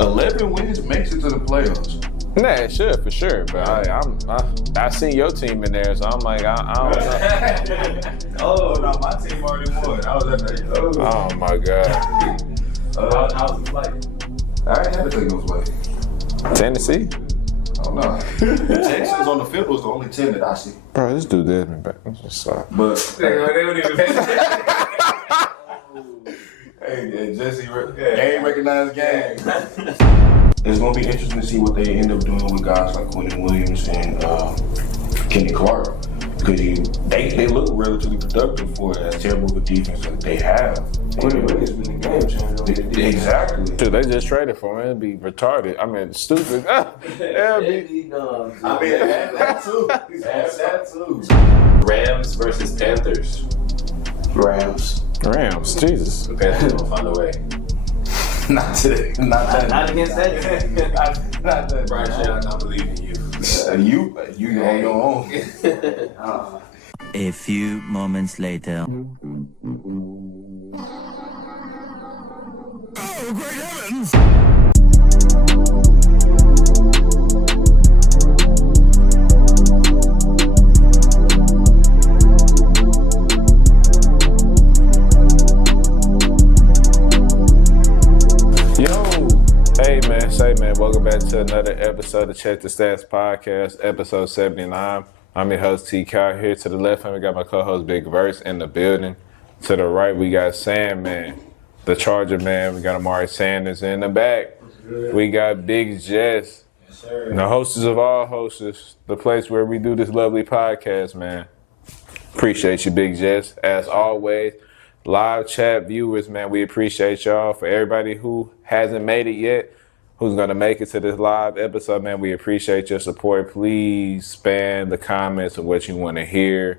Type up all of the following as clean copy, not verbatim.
11 wins makes it to the playoffs. Nah, it should for sure. But I seen your team in there, so I'm like, I don't know. Oh no, my team already won. I was at that. Oh my god. How's the flight? I ain't had to take no flight. Tennessee. Oh no. The Texans on the field was the only 10 that I see. Bro, this dude did me back. I'm just sorry. But They don't even pay. hey, Jesse, game recognized game. It's gonna be interesting to see what they end up doing with guys like Quentin Williams and Kenny Clark, because they look relatively productive for as terrible of a defense that they have. Quentin Williams been the game changer. Exactly. Dude, they just traded for him. It'd be retarded. I mean, stupid. That too. That too. Rams versus Panthers. Rams. Jesus. The Panthers will find a way. Not today. Not against that. Not that. Brian Shea, I don't believe in you. You on your own. A few moments later. Oh, great heavens! Welcome back to another episode of Check the Stats Podcast, episode 79. I'm your host, T. Kyle. Here to the left, we got my co-host, Big Verse, in the building. To the right, we got Sandman, the Charger Man. We got Amari Sanders in the back. We got Big Jess, the hostess of all hostess, the place where we do this lovely podcast, man. Appreciate you, Big Jess. As always, live chat viewers, man, we appreciate y'all. For everybody who hasn't made it yet, who's going to make it to this live episode, man, we appreciate your support. Please spam the comments of what you want to hear.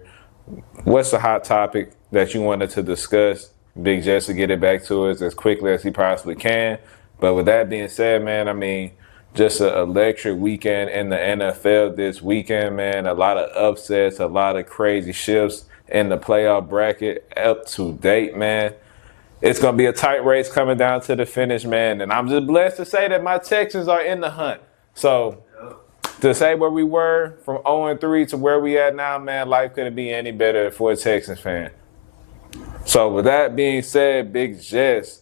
What's the hot topic that you wanted to discuss? Big Jess will get it back to us as quickly as he possibly can. But with that being said, man, I mean, just an electric weekend in the NFL this weekend, man. A lot of upsets, a lot of crazy shifts in the playoff bracket up to date, man. It's going to be a tight race coming down to the finish, man. And I'm just blessed to say that my Texans are in the hunt. So to say where we were from 0-3 to where we at now, man, life couldn't be any better for a Texans fan. So with that being said, Big Jess,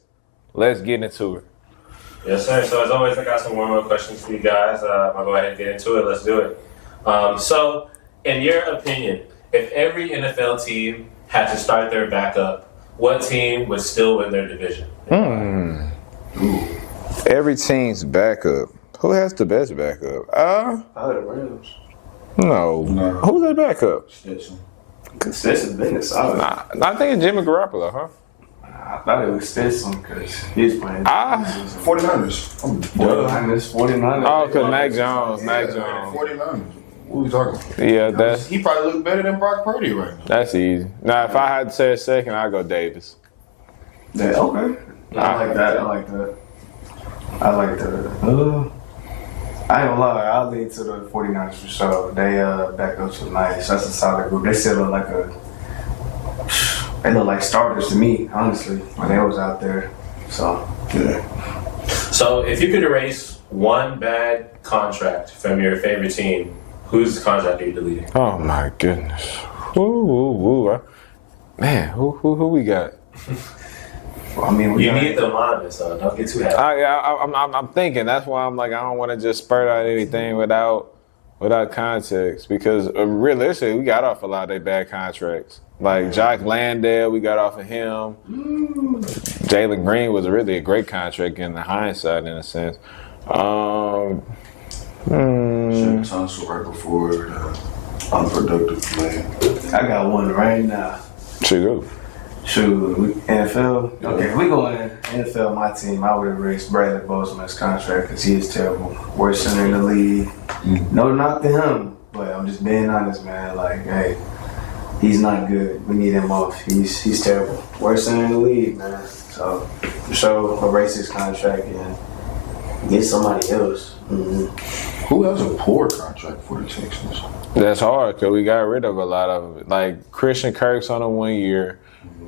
let's get into it. Yes, sir. So as always, I got some warm-up questions for you guys. I'll go ahead and get into it. Let's do it. So in your opinion, if every NFL team had to start their backup, what team would still win their division? Every team's backup. Who has the best backup? Probably the Rams. No. Who's their backup? Stetson's been a solid. I think it's Jimmy Garoppolo, huh? I thought it was Stetson because he was playing. 49ers. 49ers. Oh, because Mac Jones. 49ers. What are we talking about? Yeah, he probably looks better than Brock Purdy right now. that's easy. Now, if I had to say a second, I'd go Davis. Yeah, okay. I like that. I ain't gonna lie, I'll lead to the 49ers for sure. They backups were nice. That's a solid group. They still look like starters to me, honestly, when they was out there. So Yeah. So if you could erase one bad contract from your favorite team, whose contract are you deleting? Oh, my goodness. Woo. Man, who we got? I mean, You need them honest, so don't get too happy. I'm thinking. That's why I'm like, I don't want to just spurt out anything without context. Because realistically, we got off a lot of their bad contracts. Like Jock Landale, we got off of him. Jalen Green was really a great contract in the hindsight, in a sense. Shaq Thompson right before unproductive man. I got one right now. Shoot, NFL. Okay, if we go in NFL, my team, I would erase Bradley Bozeman's contract because he is terrible. Worst center in the league. No knock to him, but I'm just being honest, man. Like, hey, he's not good. We need him off. He's terrible. Worst center in the league, man. So, for sure, erase his contract and get somebody else. Who has a poor contract for the Texans? that's hard because we got rid of a lot of it. Like Christian Kirk's on a 1 year.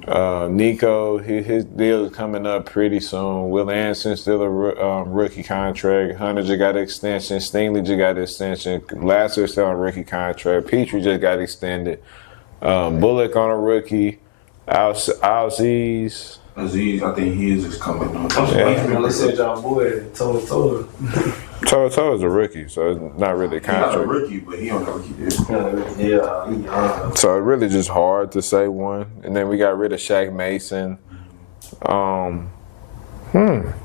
Nico, his deal is coming up pretty soon. Will Anderson still a rookie contract. Hunter just got an extension. Stingley just got an extension. Lasser still on a rookie contract. Petrie just got extended. Bullock on a rookie. Aziz, I think his is coming up. They said y'all boy Toto. Toto is a rookie, so it's not really a He's not a contract. rookie, but he on the rookie deal. Yeah. So it's really just hard to say one. And then we got rid of Shaq Mason.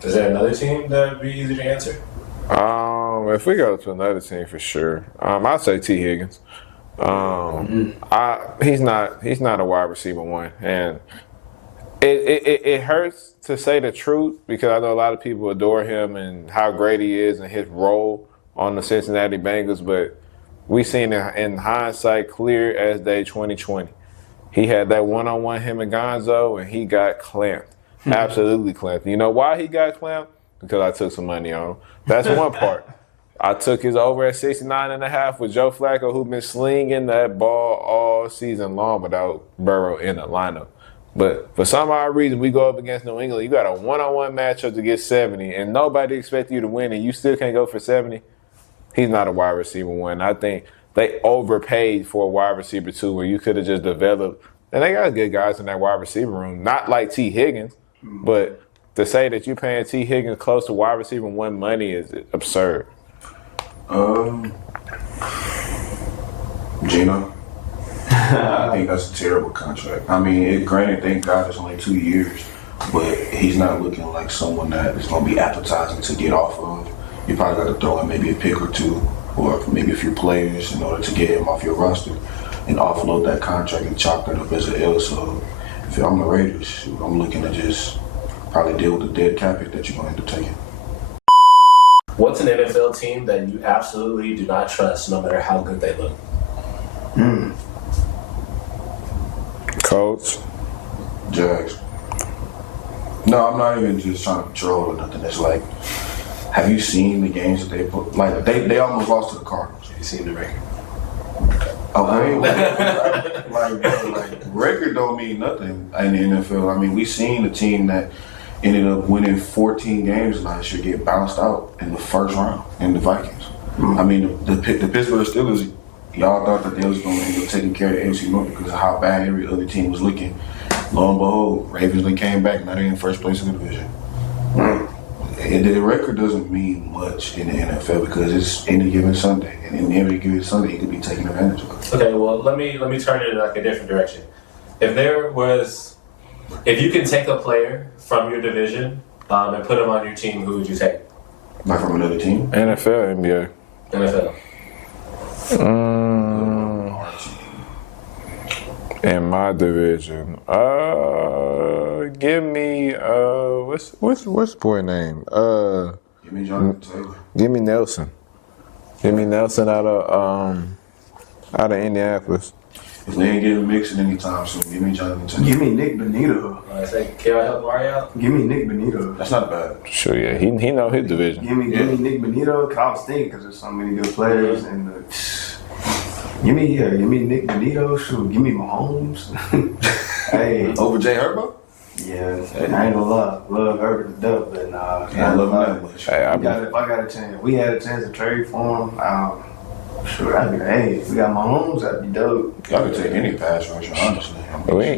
Is there another team that would be easy to answer? If we go to another team for sure, I'd say T. Higgins. He's not a wide receiver one, and it hurts to say the truth because I know a lot of people adore him and how great he is and his role on the Cincinnati Bengals, but we seen it in hindsight, clear as day 2020. He had that one-on-one him and Gonzo, and he got clamped. Absolutely clamped. You know why he got clamped? Because I took some money on him. That's one part. I took his over at 69.5 with Joe Flacco, who been slinging that ball all season long without Burrow in the lineup. But for some odd reason, we go up against New England. You got a one-on-one matchup to get 70, and nobody expects you to win, and you still can't go for 70. He's not a wide receiver one. I think they overpaid for a wide receiver two where you could have just developed. And they got good guys in that wide receiver room. Not like T. Higgins, but to say that you're paying T. Higgins close to wide receiver one money is absurd. Gino. I think that's a terrible contract. I mean, granted, thank God it's only 2 years, but he's not looking like someone that is going to be appetizing to get off of. You probably got to throw in maybe a pick or two, or maybe a few players in order to get him off your roster and offload that contract and chop that up as an L. So if I'm the Raiders, I'm looking to just probably deal with the dead cap hit that you're going to end up taking. What's an NFL team that you absolutely do not trust, no matter how good they look? Colts. Jags. No, I'm not even just trying to troll or nothing. It's like, have you seen the games that they put? Like, they almost lost to the Cardinals. Have you seen the record? Okay. like record don't mean nothing in the NFL. I mean, we seen a team that ended up winning 14 games last year get bounced out in the first round in the Vikings. I mean, the Pittsburgh Steelers, y'all thought that they was going to end up taking care of the AFC North because of how bad every other team was looking. Lo and behold, Ravens came back, now they're in first place in the division. And the record doesn't mean much in the NFL because it's any given Sunday, and in every given Sunday, it could be taken advantage of. Okay, well, let me turn it in like a different direction. If you can take a player from your division and put him on your team, who would you take? Like from another team? NFL, NBA. NFL. In my division, give me what's the boy name? Give me Jonathan Taylor. Give me Nelson. Give me Nelson out of Indianapolis. If they ain't getting mixing anytime soon, give me Jonathan Taylor. Give me Nick Benito. I say, can I help Mari out? Give me Nick Benito. That's not bad. Sure, yeah, he know his division. Give me Nick Benito. Cause I was thinking because there's so many good players and give me Nick Benito. Shoot, give me Mahomes. Hey, Over Jay Herbo? yeah, I ain't gonna lie, love Herbert to death, but nah, I love him that much. Hey, if I got a chance, we had a chance to trade for him. Sure, I'd be like, hey, if we got Mahomes, that'd be dope. Y'all could take any pass rusher, honestly. we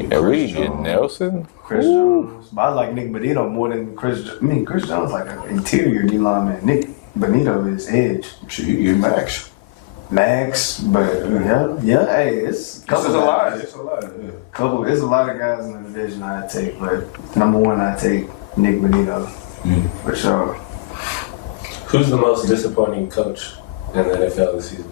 get Nelson. Chris Jones, but I like Nick Benito more than Chris. Chris Jones like an interior D lineman. Nick Benito is edge. Shit, you get Max. Max, but yeah. Hey, it's It's a lot. It's a lot. Yeah. There's a lot of guys in the division I'd take, but number one, I take Nick Benito for sure. Who's the most disappointing coach in the NFL this season?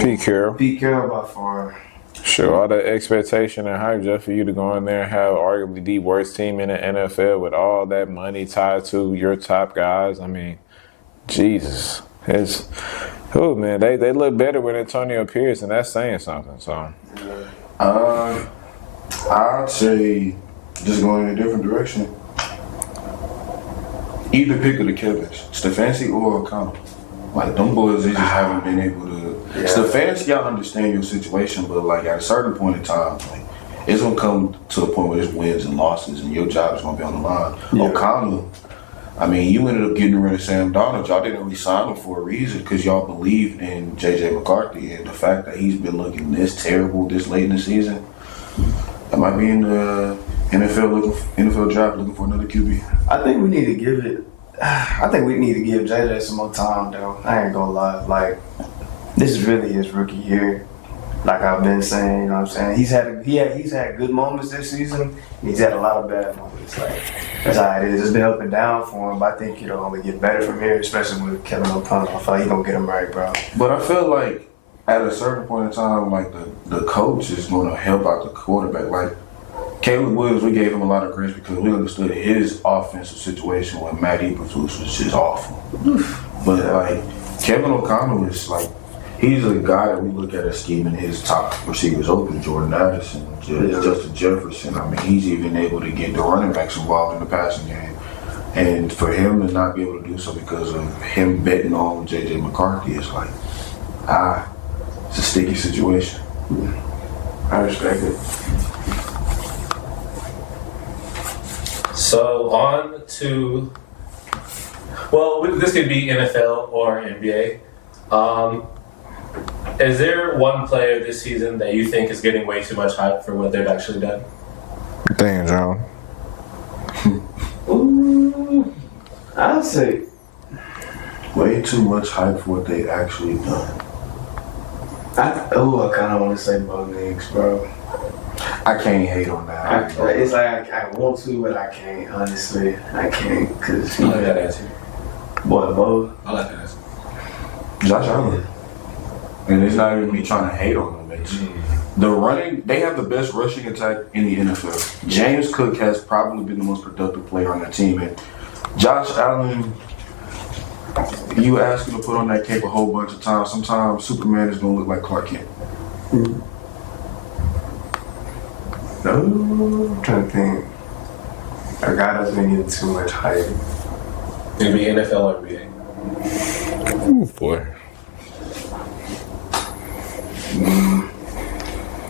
Pete Carroll. Pete Carroll by far. Sure, all the expectation and hype just for you to go in there and have arguably the worst team in the NFL with all that money tied to your top guys. I mean, Jesus. Man, they look better with Antonio Pierce, and that's saying something. So, I'd say just going in a different direction. Either pick of the Kevins, Stefanski or O'Connell. Like, them boys, they just haven't been able to. Yeah. Stefanski, I understand your situation, but like at a certain point in time, like, it's gonna come to a point where there's wins and losses, and your job is gonna be on the line. Yeah. O'Connell, I mean, you ended up getting rid of Sam Darnold. Y'all didn't re-sign him for a reason because y'all believed in J.J. McCarthy, and the fact that he's been looking this terrible this late in the season, that might be in the NFL draft looking for another QB. I think we need to give JJ some more time, though. I ain't gonna lie. Like, this is really his rookie year. Like I've been saying, you know what I'm saying? He's had good moments this season. He's had a lot of bad moments. Like, that's how it is. It's been up and down for him, but I think it'll only get better from here, especially with Kevin O'Connell. I feel like he's gonna get him right, bro. But I feel like at a certain point in time, like the coach is going to help out the quarterback. Like Caleb Williams, we gave him a lot of grace because we understood his offensive situation when Matt Eberflus was just awful. But like Kevin O'Connell is like, he's a guy that we look at as scheming his top receivers open, Jordan Addison, Justin Jefferson. I mean, he's even able to get the running backs involved in the passing game. And for him to not be able to do so because of him betting on J.J. McCarthy is like, it's a sticky situation. I respect it. So on to, this could be NFL or NBA. Is there one player this season that you think is getting way too much hype for what they've actually done? Dang, John. Ooh, I'd say Way too much hype for what they actually done. I kind of want to say Bo Nix, bro. I can't hate on that. It's like I want to, but I can't. Honestly, I can't because I like that answer. Boy, Bo. I like that answer. Josh Allen. And it's not even me trying to hate on them. It's the running, they have the best rushing attack in the NFL. James Cook has probably been the most productive player on their team. And Josh Allen, you ask him to put on that cape a whole bunch of times. Sometimes Superman is going to look like Clark Kent. I'm trying to think. A guy that's been getting too much hype. Maybe NFL or NBA. Ooh, boy.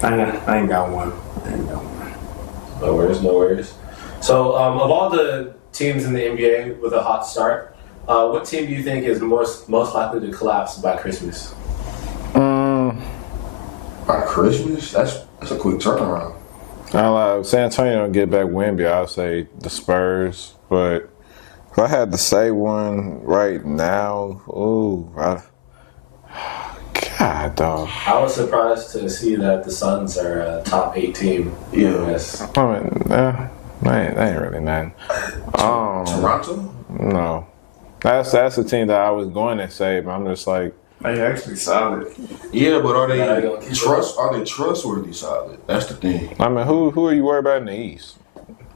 I ain't got one. No worries. So, of all the teams in the NBA with a hot start, what team do you think is most likely to collapse by Christmas? By Christmas? That's a quick turnaround. San Antonio don't get back Wemby, I'll say the Spurs. But if I had to say one right now, God, dog. I was surprised to see that the Suns are a top 8 team. Yeah. Yes. I mean, that ain't really nothing. Toronto? No. That's the team that I was going to say, but I'm just like, They actually solid. Yeah, but are Yeah, I they don't keep trustworthy solid? That's the thing. I mean, who are you worried about in the East?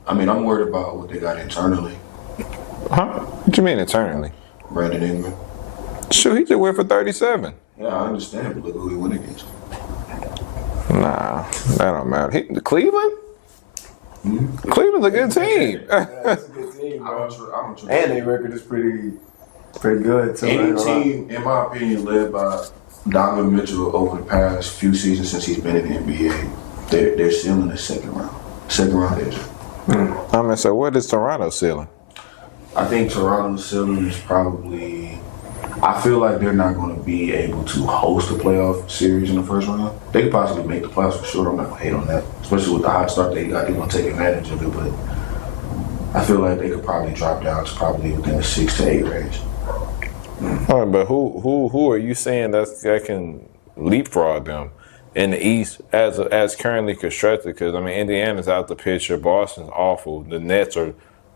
I mean, I'm worried about what they got internally. Huh? What you mean internally? Brandon Ingram. Shoot, he just went for 37. Yeah, I understand, but look who he went against. Nah, that don't matter. Cleveland? Cleveland's a good team. That's a good team, bro. I'm a And their record is pretty good too. Any team, in my opinion, led by Donovan Mitchell over the past few seasons since he's been in the NBA, they're still in the second round exit. I mean, so what is Toronto ceiling? I think Toronto's ceiling is probably. I feel like they're not going to be able to host a playoff series in the first round. They could possibly make the playoffs for sure. I'm not going to hate on that, especially with the hot start they got. They're going to take advantage of it, but I feel like they could probably drop down to probably within the 6 to 8 range. All right, but who are you saying that can leapfrog them in the East as currently constructed? Because I mean, Indiana's out the picture. Boston's awful. The Nets are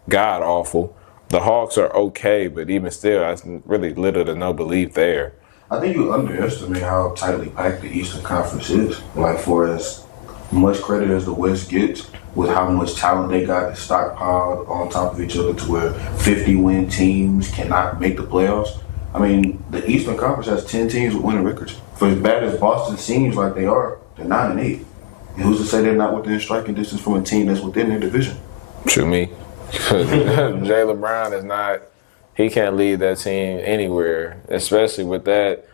god awful. The Hawks are okay, but even still, that's really little to no belief there. I think you underestimate how tightly packed the Eastern Conference is. Like, for as much credit as the West gets, with how much talent they got stockpiled on top of each other to where 50-win teams cannot make the playoffs. I mean, the Eastern Conference has 10 teams with winning records. For as bad as Boston seems like they are, they're 9-8. And who's to say they're not within striking distance from a team that's within their division? Shoot me. Jaylen Brown is not. He can't lead that team anywhere, especially with that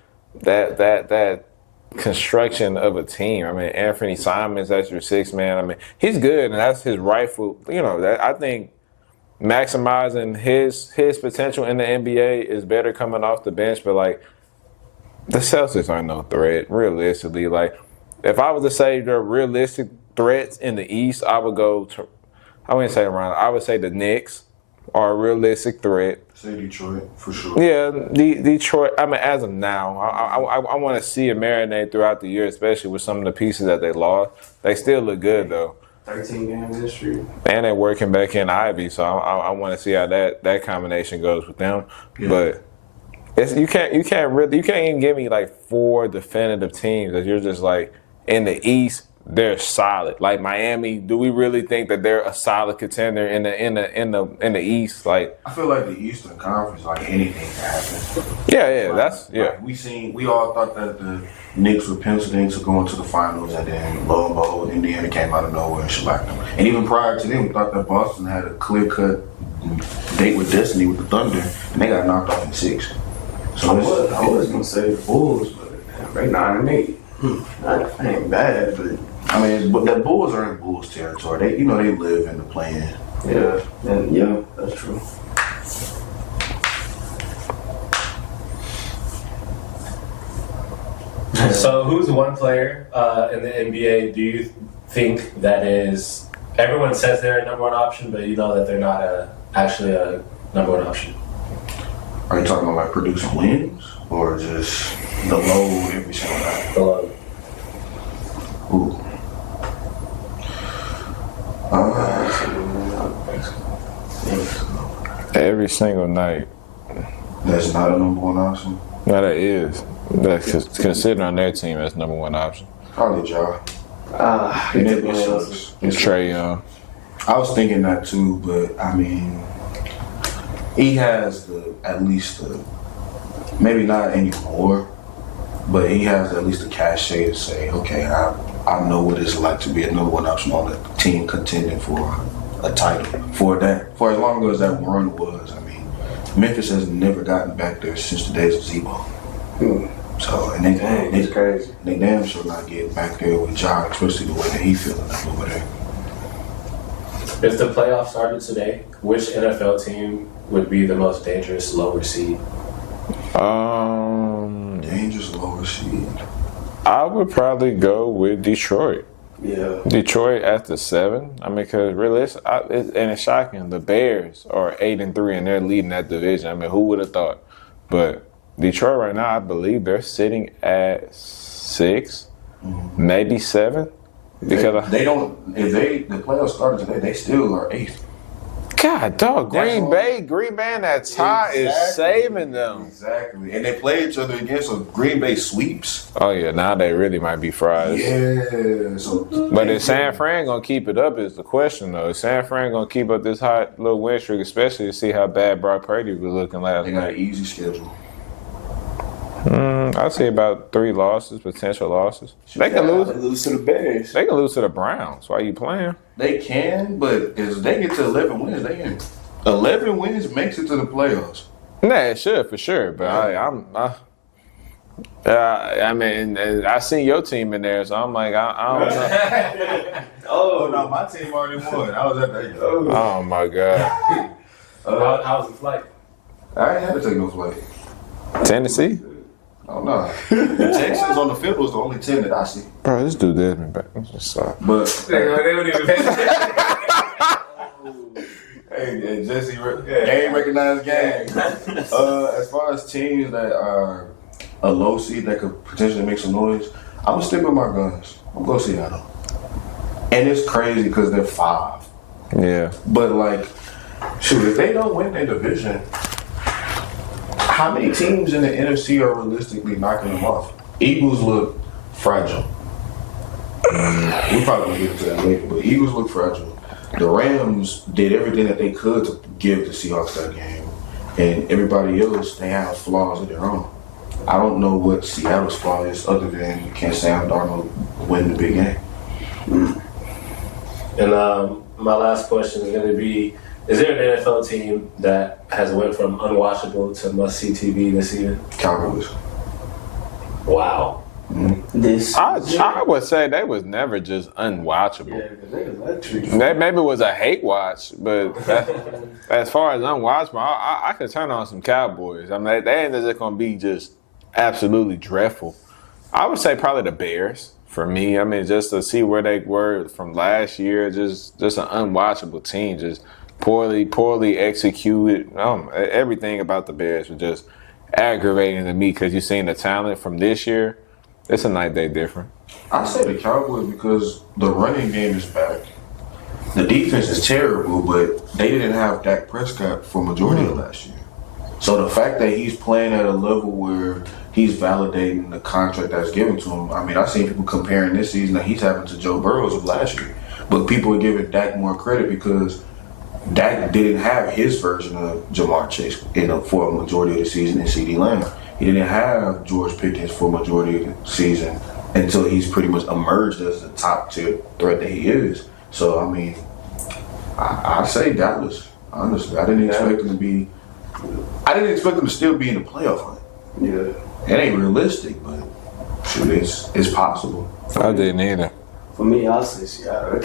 construction of a team. I mean, Anthony Simons, that's your sixth man. I mean, he's good, and that's his rightful. That I think maximizing his potential in the NBA is better coming off the bench. But like, the Celtics aren't no threat, realistically. Like, if I was to say the realistic threats in the East, I would go to. I wouldn't say around. I would say the Knicks are a realistic threat. Say Detroit for sure. Yeah, Detroit. I mean, as of now, I want to see it marinate throughout the year, especially with some of the pieces that they lost. They still look good though. 13 games history. And they're working back in Ivy, so I want to see how that combination goes with them. Yeah. But you can't even give me like 4 definitive teams that you're just like in the East. They're solid. Like Miami, do we really think that they're a solid contender in the East? Like, I feel like the Eastern Conference, like anything can happen. Yeah, like, we all thought that the Knicks were penciled in to go into the finals, and then lo and behold, Indiana came out of nowhere and shellacked them. And even prior to them, we thought that Boston had a clear-cut date with destiny with the Thunder, and they got knocked off in 6. So I was gonna say the Bulls, but they 9-8. That ain't bad, but I mean, but the Bulls are in Bulls territory. They live in the play-in. Yeah, that's true. So, who's one player in the NBA do you think that is? Everyone says they're a number 1 option, but you know that they're not actually a number 1 option. Are you talking about like producing wins or just the load every single night? The load. Ooh. every single night. That's not a number 1 option? No, that is. That's considering on their team as number 1 option. Probably Ja. Trae Young. I was thinking that too, but I mean, he has maybe not anymore, but he has at least the cachet to say, okay, I know what it's like to be a number 1 option on a team contending for a title. For as long as that run was, I mean, Memphis has never gotten back there since the days of Zebo. So, and it's crazy. They damn sure not getting back there with Ja, especially the way that he feeling up over there. If the playoffs started today, which NFL team would be the most dangerous lower seed? Dangerous lower seed. I would probably go with Detroit. Yeah. Detroit at the 7. I mean, because and it's shocking. The Bears are 8-3 and they're leading that division. I mean, who would have thought? But Detroit right now, I believe they're sitting at 6, maybe 7. Because they don't. If the playoffs started today, they still are 8th. God, dog, Green Bay and that tie is saving them. Exactly, and they play each other again, so Green Bay sweeps. Oh yeah, now they really might be fries. Yeah. So, but is San Fran gonna keep it up? Is the question though? Is San Fran gonna keep up this hot little win streak, especially to see how bad Brock Purdy was looking last night? They got an easy schedule. I'd say about 3 losses, potential losses. They can lose to the Bears. They can lose to the Browns. Why are you playing? They can, but if they get to 11 wins, they can. 11 wins makes it to the playoffs. Nah, it should for sure. But I mean, I seen your team in there, so I'm like, I don't know. Oh no, my team already won. I was at that. Oh my god. How was the flight? I ain't had to take no flight. Tennessee. Oh no, the Texans on the field was the only 10 that I see. Bro, this dude did me back. I'm just sorry. But they don't even pay attention. Hey, Jesse, game recognized game. As far as teams that are a low seed that could potentially make some noise, I'm gonna stick with my guns. I'm gonna go Seattle. And it's crazy because they're 5. Yeah. But like, shoot, if they don't win their division, how many teams in the NFC are realistically knocking them off? Eagles look fragile. We probably gonna get into that later, but Eagles look fragile. The Rams did everything that they could to give the Seahawks that game, and everybody else, they have flaws of their own. I don't know what Seattle's flaw is other than can Sam Darnold win the big game. And my last question is going to be, is there an NFL team that has went from unwatchable to must-see TV this season? Cowboys. Wow. I would say they was never just unwatchable. Yeah, because they electric. That maybe was a hate watch, but as far as unwatchable, I could turn on some Cowboys. I mean, they ain't just gonna be just absolutely dreadful. I would say probably the Bears for me. I mean, just to see where they were from last year, just an unwatchable team, just poorly executed. Everything about the Bears was just aggravating to me because you seen the talent from this year. It's a night day different. I say the Cowboys because the running game is back. The defense is terrible, but they didn't have Dak Prescott for majority of last year. So the fact that he's playing at a level where he's validating the contract that's given to him. I mean, I've seen people comparing this season that he's having to Joe Burrows of last year. But people are giving Dak more credit because Dak didn't have his version of Jamar Chase for a majority of the season in CeeDee Lamb. He didn't have George Pickens for a majority of the season until he's pretty much emerged as the top tier threat that he is. So, I mean, I say Dallas. Honestly, I didn't expect them to still be in the playoff hunt. Yeah. It ain't realistic, but shoot, it's possible. I didn't either. For me, I'll say Seattle.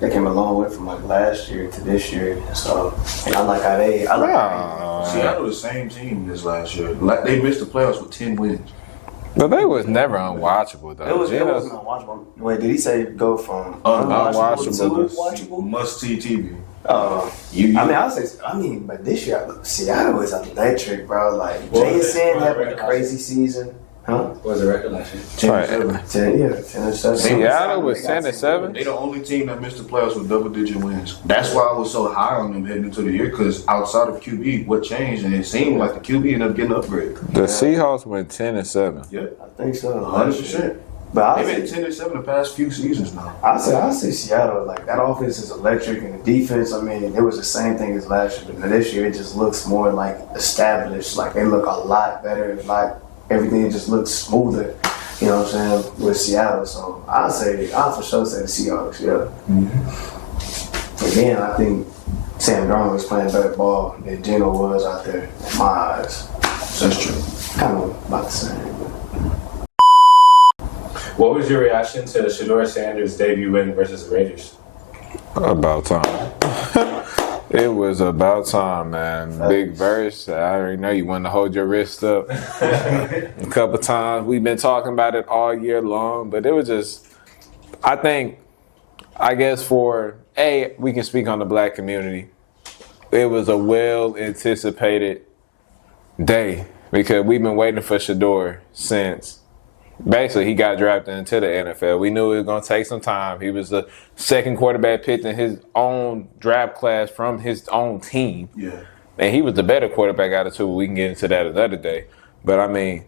They came a long way from like last year to this year. So, and I like how they. Seattle the same team as last year. Like they missed the playoffs with 10 wins. But they was never unwatchable though. It wasn't unwatchable. Wait, did he say go from unwatchable to watchable? Must see TV. But this year Seattle is electric, bro. Like Jason having a crazy season. Huh? What was the record last year? 10-7. Seattle was 10-7. They the only team that missed the playoffs with double-digit wins. That's why I was so high on them heading into the year, because outside of QB, what changed? And it seemed like the QB ended up getting upgraded. The Seahawks went 10-7. Yeah, I think so. 100%. But they've been 10-7 the past few seasons now. I say Seattle. Like that offense is electric, and the defense. I mean, it was the same thing as last year, but this year it just looks more like established. Like they look a lot better. Like everything just looks smoother. You know what I'm saying with Seattle. So I for sure say the Seahawks. Yeah. Mm-hmm. Again, I think Sam Darnold was playing better ball than Geno was out there in my eyes. That's true. Kind of about the same. What was your reaction to Shedeur Sanders' debut win versus the Raiders? About time. It was about time, man. Big verse. I already know you want to hold your wrist up a couple times. We've been talking about it all year long, but it was just, I guess we can speak on the black community. It was a well-anticipated day because we've been waiting for Shedeur since basically he got drafted into the NFL. We knew it was going to take some time. He was the second quarterback picked in his own draft class from his own team. Yeah. And he was the better quarterback out of two. We can get into that another day. But, I mean,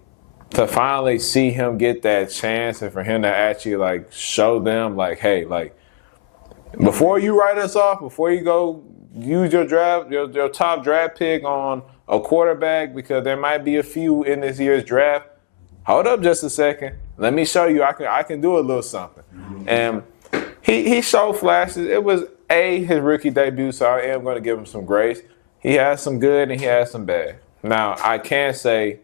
to finally see him get that chance and for him to actually, show them, hey, before you write us off, before you go use your top draft pick on a quarterback, because there might be a few in this year's draft, hold up just a second. Let me show you I can do a little something. And he showed flashes. It was his rookie debut, so I am going to give him some grace. He has some good and he has some bad. Now, I can say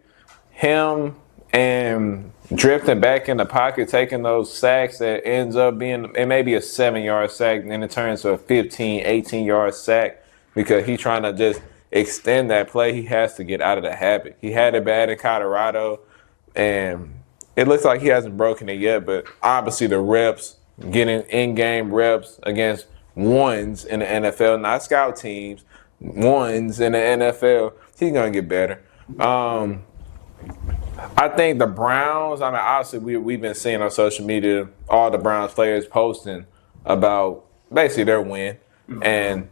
him and drifting back in the pocket, taking those sacks that ends up being, it may be a 7-yard sack, and then it turns to a 15, 18-yard sack because he's trying to just extend that play. He has to get out of the habit. He had it bad in Colorado. And it looks like he hasn't broken it yet, but obviously the reps, getting in-game reps against ones in the NFL, not scout teams, ones in the NFL, he's going to get better. I think the Browns, obviously we've been seeing on social media all the Browns players posting about basically their win. And,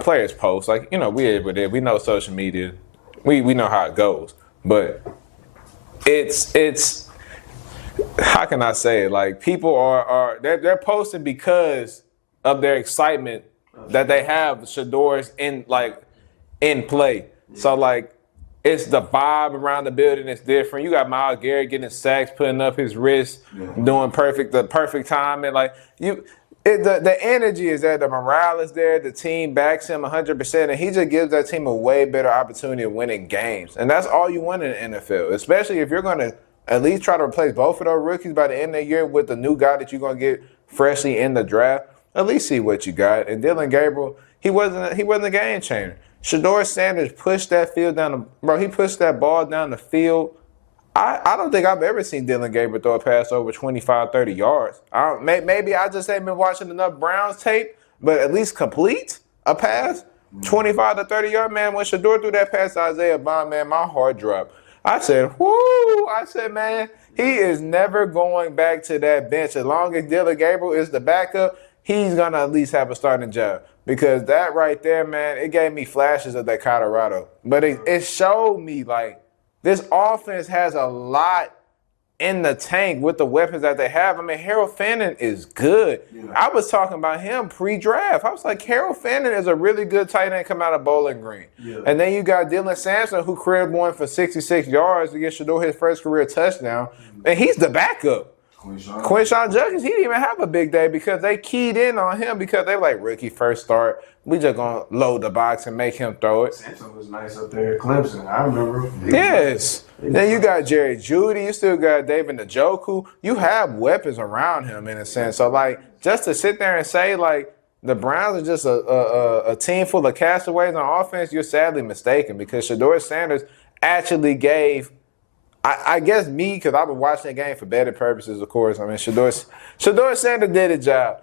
players post. We know social media. We know how it goes. But it's how can I say it? People they're posting because of their excitement that they have Shedeur's in play. So it's the vibe around the building is different. You got Myles Garrett getting sacks, putting up his wrist, doing the perfect time, and the energy is there, the morale is there, the team backs him 100%, and he just gives that team a way better opportunity of winning games. And that's all you want in the NFL, especially if you're going to at least try to replace both of those rookies by the end of the year with the new guy that you're gonna get freshly in the draft. At least see what you got. And Dylan Gabriel, he wasn't a game changer. Shedeur Sanders pushed that field down he pushed that ball down the field. I don't think I've ever seen Dylan Gabriel throw a pass over 25, 30 yards. Maybe I just ain't been watching enough Browns tape, but at least complete a pass. 25 to 30 yard, man. When Shedeur threw that pass to Isaiah Bond, man, my heart dropped. I said, whoo! I said, man, he is never going back to that bench. As long as Dylan Gabriel is the backup, he's going to at least have a starting job. Because that right there, man, it gave me flashes of that Colorado. But it showed me, like, this offense has a lot in the tank with the weapons that they have. I mean, Harold Fannin is good. Yeah. I was talking about him pre-draft. I was like, Harold Fannin is a really good tight end coming out of Bowling Green. Yeah. And then you got Dylan Sampson, who career one for 66 yards to get Shedeur his first career touchdown. And he's the backup. Quinshawn Judkins, he didn't even have a big day because they keyed in on him because they were like, rookie first start. We just going to load the box and make him throw it. Sampson was nice up there at Clemson. I remember. Yes. Then you got Jerry Jeudy. You still got David Njoku. You have weapons around him in a sense. So, like, just to sit there and say, like, the Browns are just a team full of castaways on offense, you're sadly mistaken because Shedeur Sanders actually gave – I guess me, because I've been watching the game for betting purposes, of course. I mean, Shedeur Sanders did a job.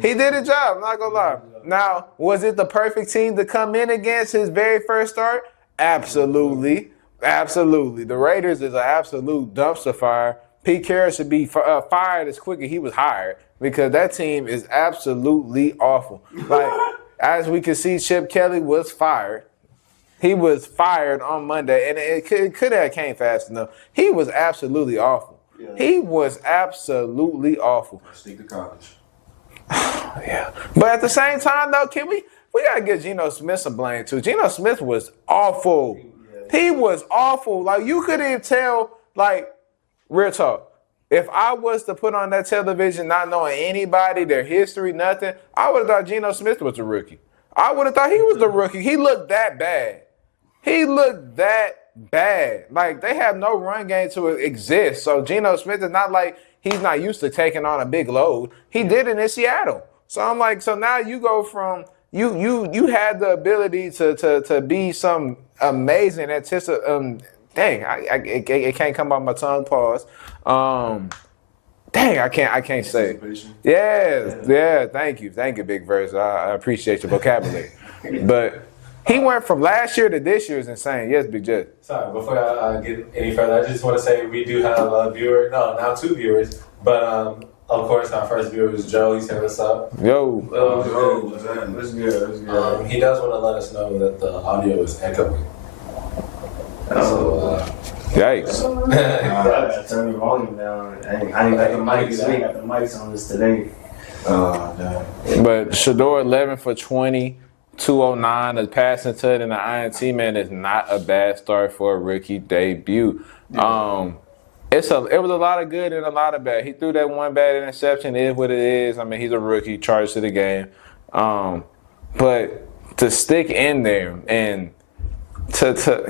He did a job, I'm not going to lie. Now, was it the perfect team to come in against his very first start? Absolutely. Absolutely. The Raiders is an absolute dumpster fire. Pete Carroll should be fired as quick as he was hired because that team is absolutely awful. Like, as we can see, Chip Kelly was fired. He was fired on Monday, and it could have came fast enough. He was absolutely awful. Yeah. He was absolutely awful. Stick to college. Yeah. But at the same time, though, we got to give Geno Smith some blame, too. Geno Smith was awful. He was awful. Like, you couldn't tell, like, real talk. If I was to put on that television not knowing anybody, their history, nothing, I would have thought Geno Smith was a rookie. I would have thought he was the rookie. He looked that bad. He looked that bad. Like, they have no run game to exist. So, Geno Smith is not like he's not used to taking on a big load. He did it in Seattle. So, I'm like, so now you go from you had the ability to be some amazing dang, it can't come out my tongue. Pause. Dang, I can't say it. Yeah. Thank you, Big Verse. I appreciate your vocabulary. But he went from last year to this year is insane. Yes, Big J. Sorry, before I get any further, I just want to say we do have a viewer. No, now two viewers. But of course, our first viewer is Joe. He's hitting us up. Yo. That's good. He does want to let us know that the audio is echoing. So, yikes. Turn the volume down. I ain't got the mics. I ain't got the mics on this today. But Shedeur 11 for 20. 209, a passing touch, and the INT, man, is not a bad start for a rookie debut. It was a lot of good and a lot of bad. He threw that one bad interception. It is what it is. I mean, he's a rookie, charged to the game. But to stick in there and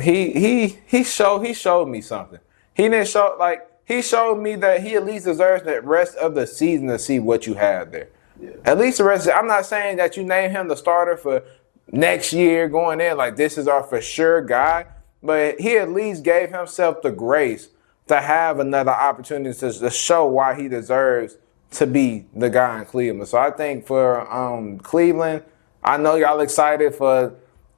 he showed me something. He showed me that he at least deserves the rest of the season to see what you have there. Yeah. At least the rest. I'm not saying that you name him the starter for next year going in like this is our for sure guy, but he at least gave himself the grace to have another opportunity to show why he deserves to be the guy in Cleveland. So I think for Cleveland, I know y'all excited for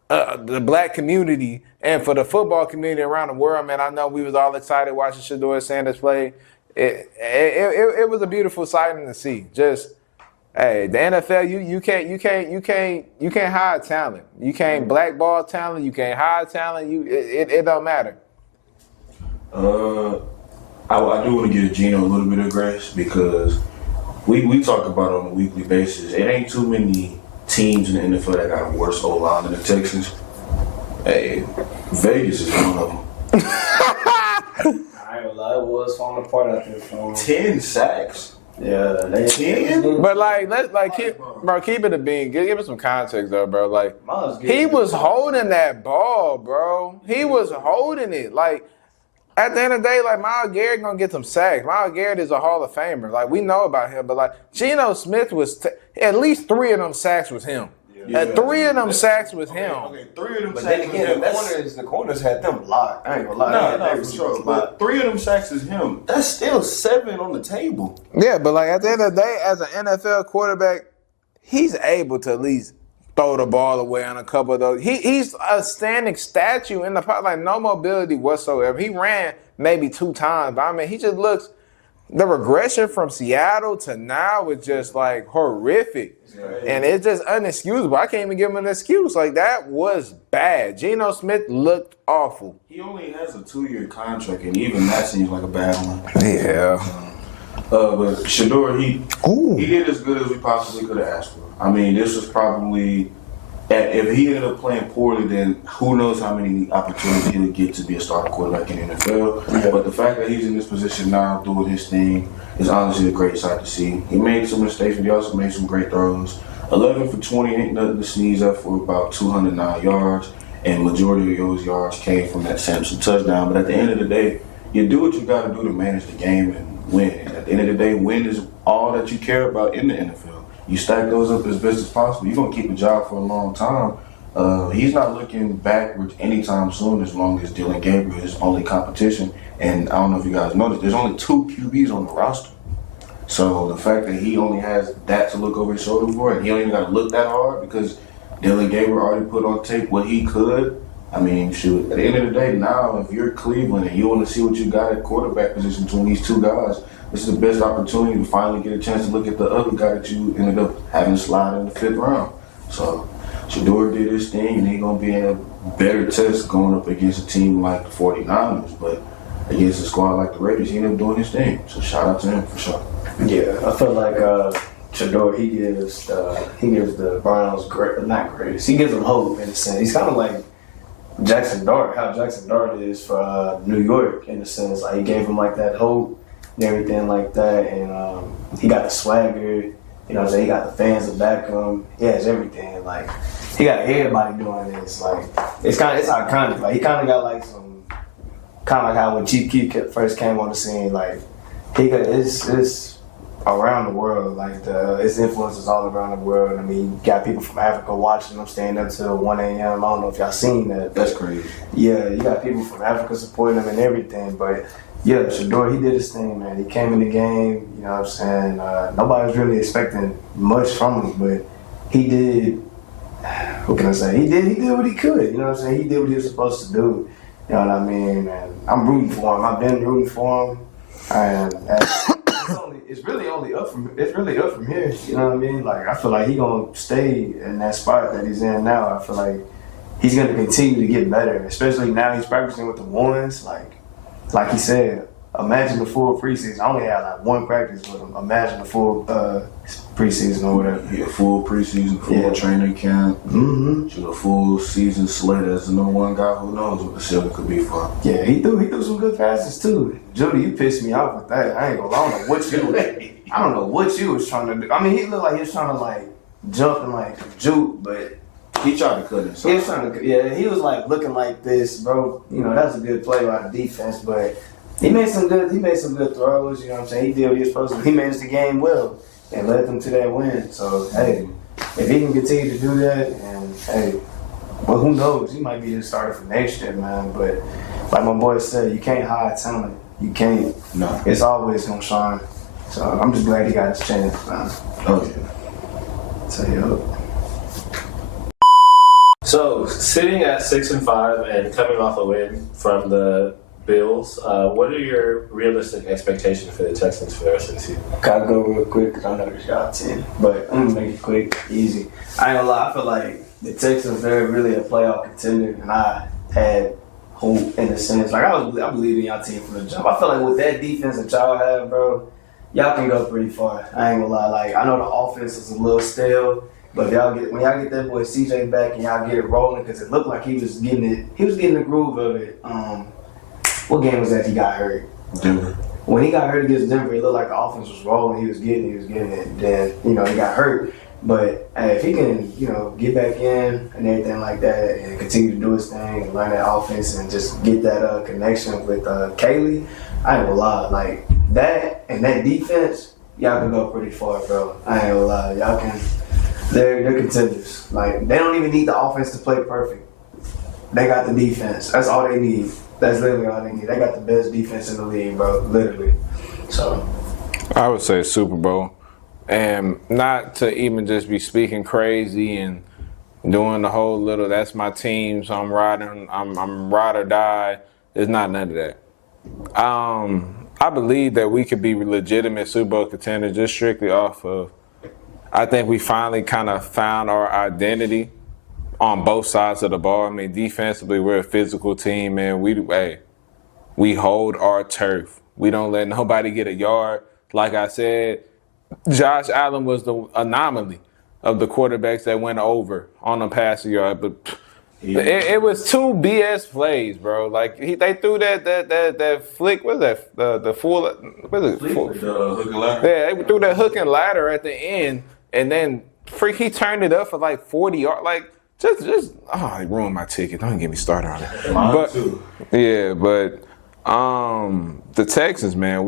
the black community and for the football community around the world, man. I know we was all excited watching Shedeur Sanders play. It was a beautiful sighting to see. Just hey, the NFL, you can't hide talent. You can't blackball talent. You can't hide talent. It don't matter. I do want to give Geno a little bit of grace because we talk about it on a weekly basis. It ain't too many teams in the NFL that got a worse O-line than the Texans. Hey, Vegas is one of them. I ain't gonna lie, it was falling apart out there for 10 sacks. Yeah, they 10. But keep it a bean. Give it some context though, bro. Like he was holding that ball, bro. He was holding it. Like At the end of the day, like, Myles Garrett gonna get some sacks. Myles Garrett is a Hall of Famer. Like, we know about him, but like, Geno Smith was at least 3 of them sacks was him. At 3 of them sacks was him. Okay, 3 of them But sacks then was again, him. the corners had them blocked. I ain't gonna lie. No, for sure. But 3 of them sacks is him. That's still 7 on the table. Yeah, but like at the end of the day, as an NFL quarterback, he's able to at least throw the ball away on a couple of those. He's a standing statue in the pocket, like no mobility whatsoever. He ran maybe 2 times, but I mean, he just looks. The regression from Seattle to now is just like horrific. And it's just unexcusable. I can't even give him an excuse. Like, that was bad. Geno Smith looked awful. He only has a 2-year contract, and even that seems like a bad one. Yeah. But Shedeur, he did as good as we possibly could have asked for. I mean, this was probably, if he ended up playing poorly, then who knows how many opportunities he would get to be a starting quarterback in the NFL. Yeah. But the fact that he's in this position now doing his thing is honestly a great sight to see. He made some mistakes, but he also made some great throws. 11 for 20 ain't nothing to sneeze at for about 209 yards, and majority of those yards came from that Samson touchdown. But at the end of the day, you do what you got to do to manage the game and win. And at the end of the day, win is all that you care about in the NFL. You stack those up as best as possible. You're going to keep a job for a long time. He's not looking backwards anytime soon as long as Dylan Gabriel is his only competition. And I don't know if you guys noticed, there's only 2 QBs on the roster. So the fact that he only has that to look over his shoulder for, and he don't even got to look that hard because Dylan Gabriel already put on tape what he could. I mean, shoot, at the end of the day, now, if you're Cleveland and you want to see what you got at quarterback position between these 2 guys, this is the best opportunity to finally get a chance to look at the other guy that you ended up having slide in the 5th round. So Shedeur did his thing, and he's going to be in a better test going up against a team like the 49ers. But against a squad like the Raiders, he ended up doing his thing. So shout out to him for sure. Yeah, I feel like Shedeur, he gives the Browns not greatest. He gives them hope in a sense. He's kind of like Jackson Dart, how Jackson Dart is for New York in a sense. Like, he gave him like that hope and everything like that, and he got the swagger. You know what I'm saying? He got the fans to back him. He has everything. Like, he got everybody doing this. Like, it's iconic. Like, he kind of got like some, kind of like how when Chief Keef first came on the scene. Like, it's around the world. Like, its influence is all around the world. I mean, you got people from Africa watching them, staying up till 1 a.m. I don't know if y'all seen that. That's crazy. Yeah, you got people from Africa supporting him and everything. But yeah, Shedeur, he did his thing, man. He came in the game, you know what I'm saying? Nobody was really expecting much from him, but he did, what can I say? He did what he could, you know what I'm saying? He did what he was supposed to do, you know what I mean? And I'm rooting for him. I've been rooting for him. And it's really up from here, you know what I mean? Like, I feel like he gonna stay in that spot that he's in now. I feel like he's gonna continue to get better, especially now he's practicing with the ones. Like he said, imagine the full preseason. I only had like 1 practice with him. Imagine the full preseason or whatever. Yeah, full preseason, full training camp. Mm-hmm. A full season slate as the number 1 guy. Who knows what the ceiling could be for him. Yeah, he threw some good passes too. Judy, you pissed me off with that. I ain't gonna lie. I don't know what you was trying to do. I mean, he looked like he was trying to like jump and like juke, but he tried to cut it. He was trying to, yeah, he was like looking like this, bro. You know, that's a good play by the defense, but he made some good throws, you know what I'm saying? He did what he was supposed to. He managed the game well and led them to that win. So, hey, if he can continue to do that, and hey, well, who knows? He might be the starter for next year, man. But like my boy said, you can't hide talent. You can't. No. It's always gonna shine. So I'm just glad he got his chance, man. Oh, yeah. So, yeah. So, sitting at 6-5 and coming off a win from the Bills, what are your realistic expectations for the Texans for the rest of the season? I'll go real quick because I know this y'all 10, but I'm gonna make it quick, easy. I ain't gonna lie, I feel like the Texans, they're really a playoff contender, and I had hope in a sense. Like, I believe in y'all team from the jump. I feel like with that defense that y'all have, bro, y'all can go pretty far. I ain't gonna lie. Like, I know the offense is a little stale. But when y'all get that boy CJ back and y'all get it rolling, because it looked like he was getting the groove of it. What game was that he got hurt? Denver. When he got hurt against Denver, it looked like the offense was rolling. He was getting it. Then, you know, he got hurt. But if he can, get back in and everything like that and continue to do his thing and learn that offense and just get that connection with Kaylee, I ain't gonna lie. Like, that and that defense, y'all can go pretty far, bro. I ain't gonna lie. Y'all can. They're contenders. Like, they don't even need the offense to play perfect. They got the defense. That's all they need. That's literally all they need. They got the best defense in the league, bro. Literally. So, I would say Super Bowl. And not to even just be speaking crazy and doing the whole little, that's my team, so I'm ride or die. It's not none of that. I believe that we could be legitimate Super Bowl contenders just strictly off of, I think we finally kind of found our identity on both sides of the ball. I mean, defensively, we're a physical team, man. We hold our turf. We don't let nobody get a yard. Like I said, Josh Allen was the anomaly of the quarterbacks that went over on the passing yard, but it was two BS plays, bro. Like they threw that flick. What's that? The full. What's it? Hook and ladder. Yeah, they threw that hook and ladder at the end, and then he turned it up for like 40 yards. Like just he ruined my ticket. Don't get me started on it. Mine too. Yeah, but the Texans, man,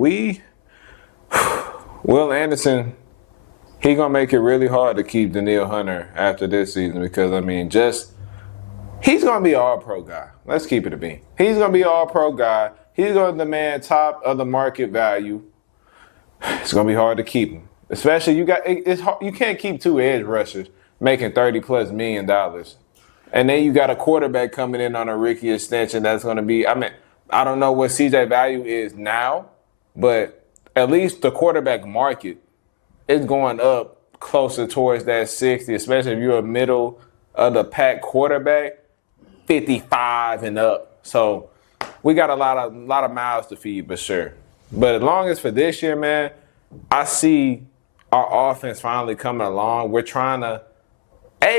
Will Anderson, he gonna make it really hard to keep Danielle Hunter after this season because, I mean, he's gonna be an all-pro guy. Let's keep it a bean. He's gonna be an all-pro guy. He's gonna demand top of the market value. It's gonna be hard to keep him, especially you can't keep two edge rushers making $30+ million, and then you got a quarterback coming in on a rookie extension that's gonna be. I mean, I don't know what CJ value is now, but at least the quarterback market is going up closer towards that 60, especially if you're a middle of the pack quarterback, 55 and up. So we got a lot of mouths to feed, for sure. But as long as for this year, man, I see our offense finally coming along. We're trying to,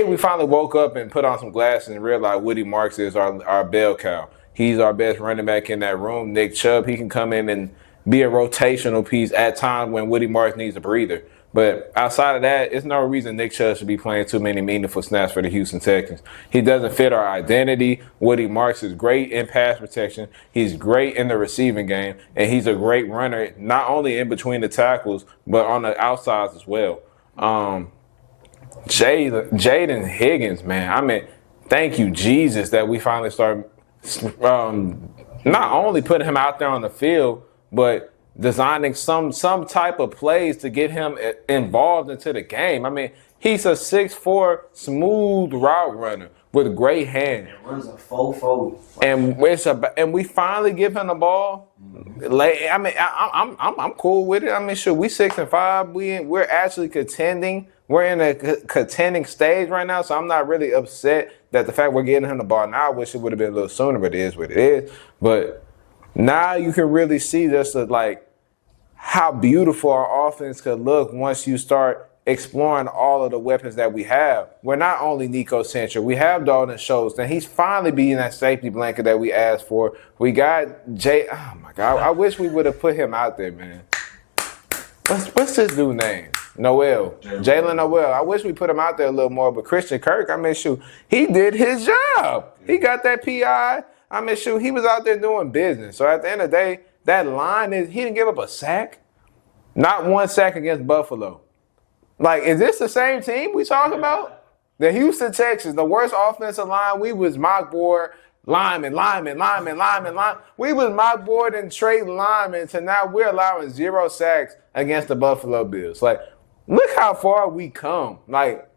we finally woke up and put on some glasses and realized Woody Marks is our bell cow. He's our best running back in that room. Nick Chubb, he can come in and be a rotational piece at times when Woody Marks needs a breather. But outside of that, there's no reason Nick Chubb should be playing too many meaningful snaps for the Houston Texans. He doesn't fit our identity. Woody Marks is great in pass protection. He's great in the receiving game. And he's a great runner, not only in between the tackles, but on the outsides as well. Jaden Higgins, man. I mean, thank you, Jesus, that we finally started not only putting him out there on the field, but designing some type of plays to get him involved into the game. I mean, he's a 6'4", smooth route runner with great hands. It runs a 4-4. And we finally give him the ball. I mean, I'm cool with it. I mean, sure, we 6-5. We're actually contending. We're in a contending stage right now, so I'm not really upset that the fact we're getting him the ball now. I wish it would have been a little sooner, but it is what it is. But now you can really see just how beautiful our offense could look once you start exploring all of the weapons that we have. We're not only Nico-centric. We have Dalton Schultz, and he's finally being that safety blanket that we asked for. We got Jay. Oh, my God. I wish we would have put him out there, man. What's his dude's name? Noel. Jalen Noel. I wish we put him out there a little more, but Christian Kirk, I mean, shoot, he did his job. He got that PI. I mean, shoot, he was out there doing business. So at the end of the day, that line he didn't give up a sack. Not one sack against Buffalo. Like, is this the same team we talking about? The Houston Texans, the worst offensive line, we was mock board lineman. We was mock board and trade linemen to now we're allowing 0 sacks against the Buffalo Bills. Like, look how far we come. Like,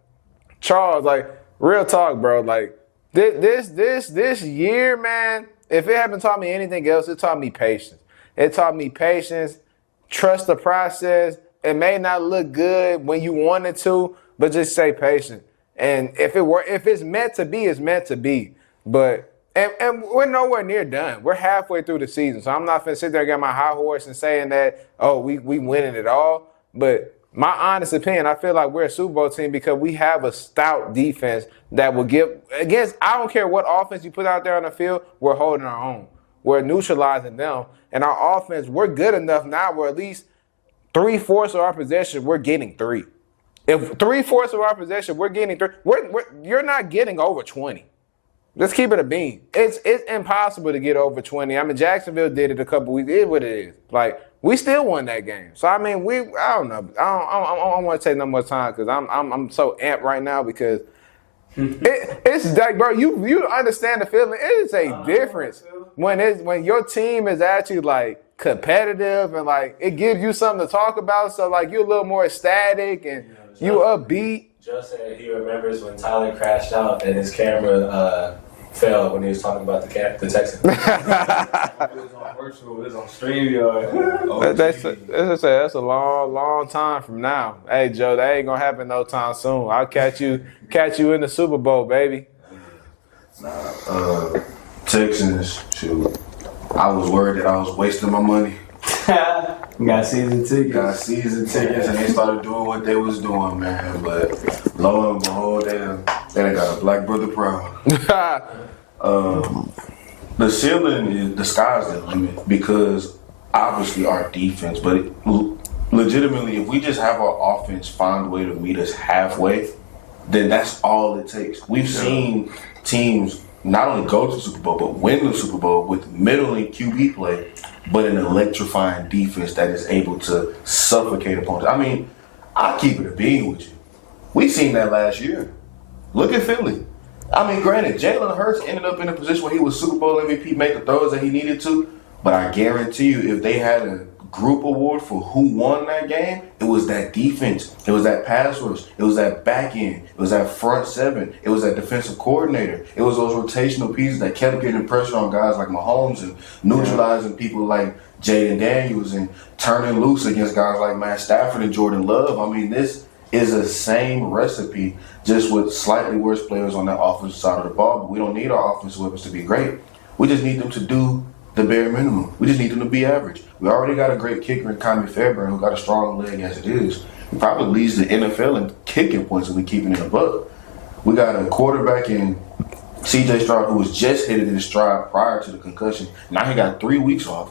Charles, like, real talk, bro. Like, this year, man, if it haven't taught me anything else, it taught me patience. It taught me patience, trust the process. It may not look good when you want it to, but just stay patient. And if it's meant to be, it's meant to be. But and we're nowhere near done. We're halfway through the season, so I'm not finna sit there and get my high horse and saying that, we winning it all. But my honest opinion, I feel like we're a Super Bowl team because we have a stout defense that will give against. I don't care what offense you put out there on the field, we're holding our own. We're neutralizing them, and our offense, we're good enough now where at least 3/4 of our possession, we're getting 3. If 3/4 of our possession, we're getting you're not getting over 20. Let's keep it a bean. It's impossible to get over 20. I mean, Jacksonville did it a couple weeks. It is what it is. Like, we still won that game. So I mean, I don't know. I don't want to take no more time because I'm so amped right now because it's like, bro, you understand the feeling. It is a difference when your team is actually like competitive and like it gives you something to talk about. So like you're a little more ecstatic and you upbeat. Joe said he remembers when Tyler crashed out and his camera fell when he was talking about the Texans. It was on virtual. It was on StreamYard. That's a long time from now. Hey Joe, that ain't gonna happen no time soon. I'll catch you in the Super Bowl, baby. Texans, shoot. I was worried that I was wasting my money. Got season tickets. And they started doing what they was doing, man. But lo and behold, they done got a black brother proud. The ceiling is the sky's the limit because obviously our defense, but legitimately, if we just have our offense find a way to meet us halfway, then that's all it takes. We've seen teams not only go to the Super Bowl, but win the Super Bowl with middling QB play, but an electrifying defense that is able to suffocate opponents. I mean, I keep it a bean with you. We seen that last year. Look at Philly. I mean, granted, Jalen Hurts ended up in a position where he was Super Bowl MVP, make the throws that he needed to, but I guarantee you, if they had a group award for who won that game, it was that defense. It was that pass rush. It was that back end. It was that front seven. It was that defensive coordinator. It was those rotational pieces that kept getting pressure on guys like Mahomes and neutralizing people like Jaden Daniels and turning loose against guys like Matt Stafford and Jordan Love. I mean, this is the same recipe, just with slightly worse players on that offensive side of the ball. But we don't need our offensive weapons to be great. We just need them to do the bare minimum. We just need them to be average. We already got a great kicker in Connie Fairbairn who got a strong leg as it is. He probably leads the NFL in kicking points if we keep it in the buck. We got a quarterback in C.J. Stroud who was just hitting his stride prior to the concussion. Now he got 3 weeks off.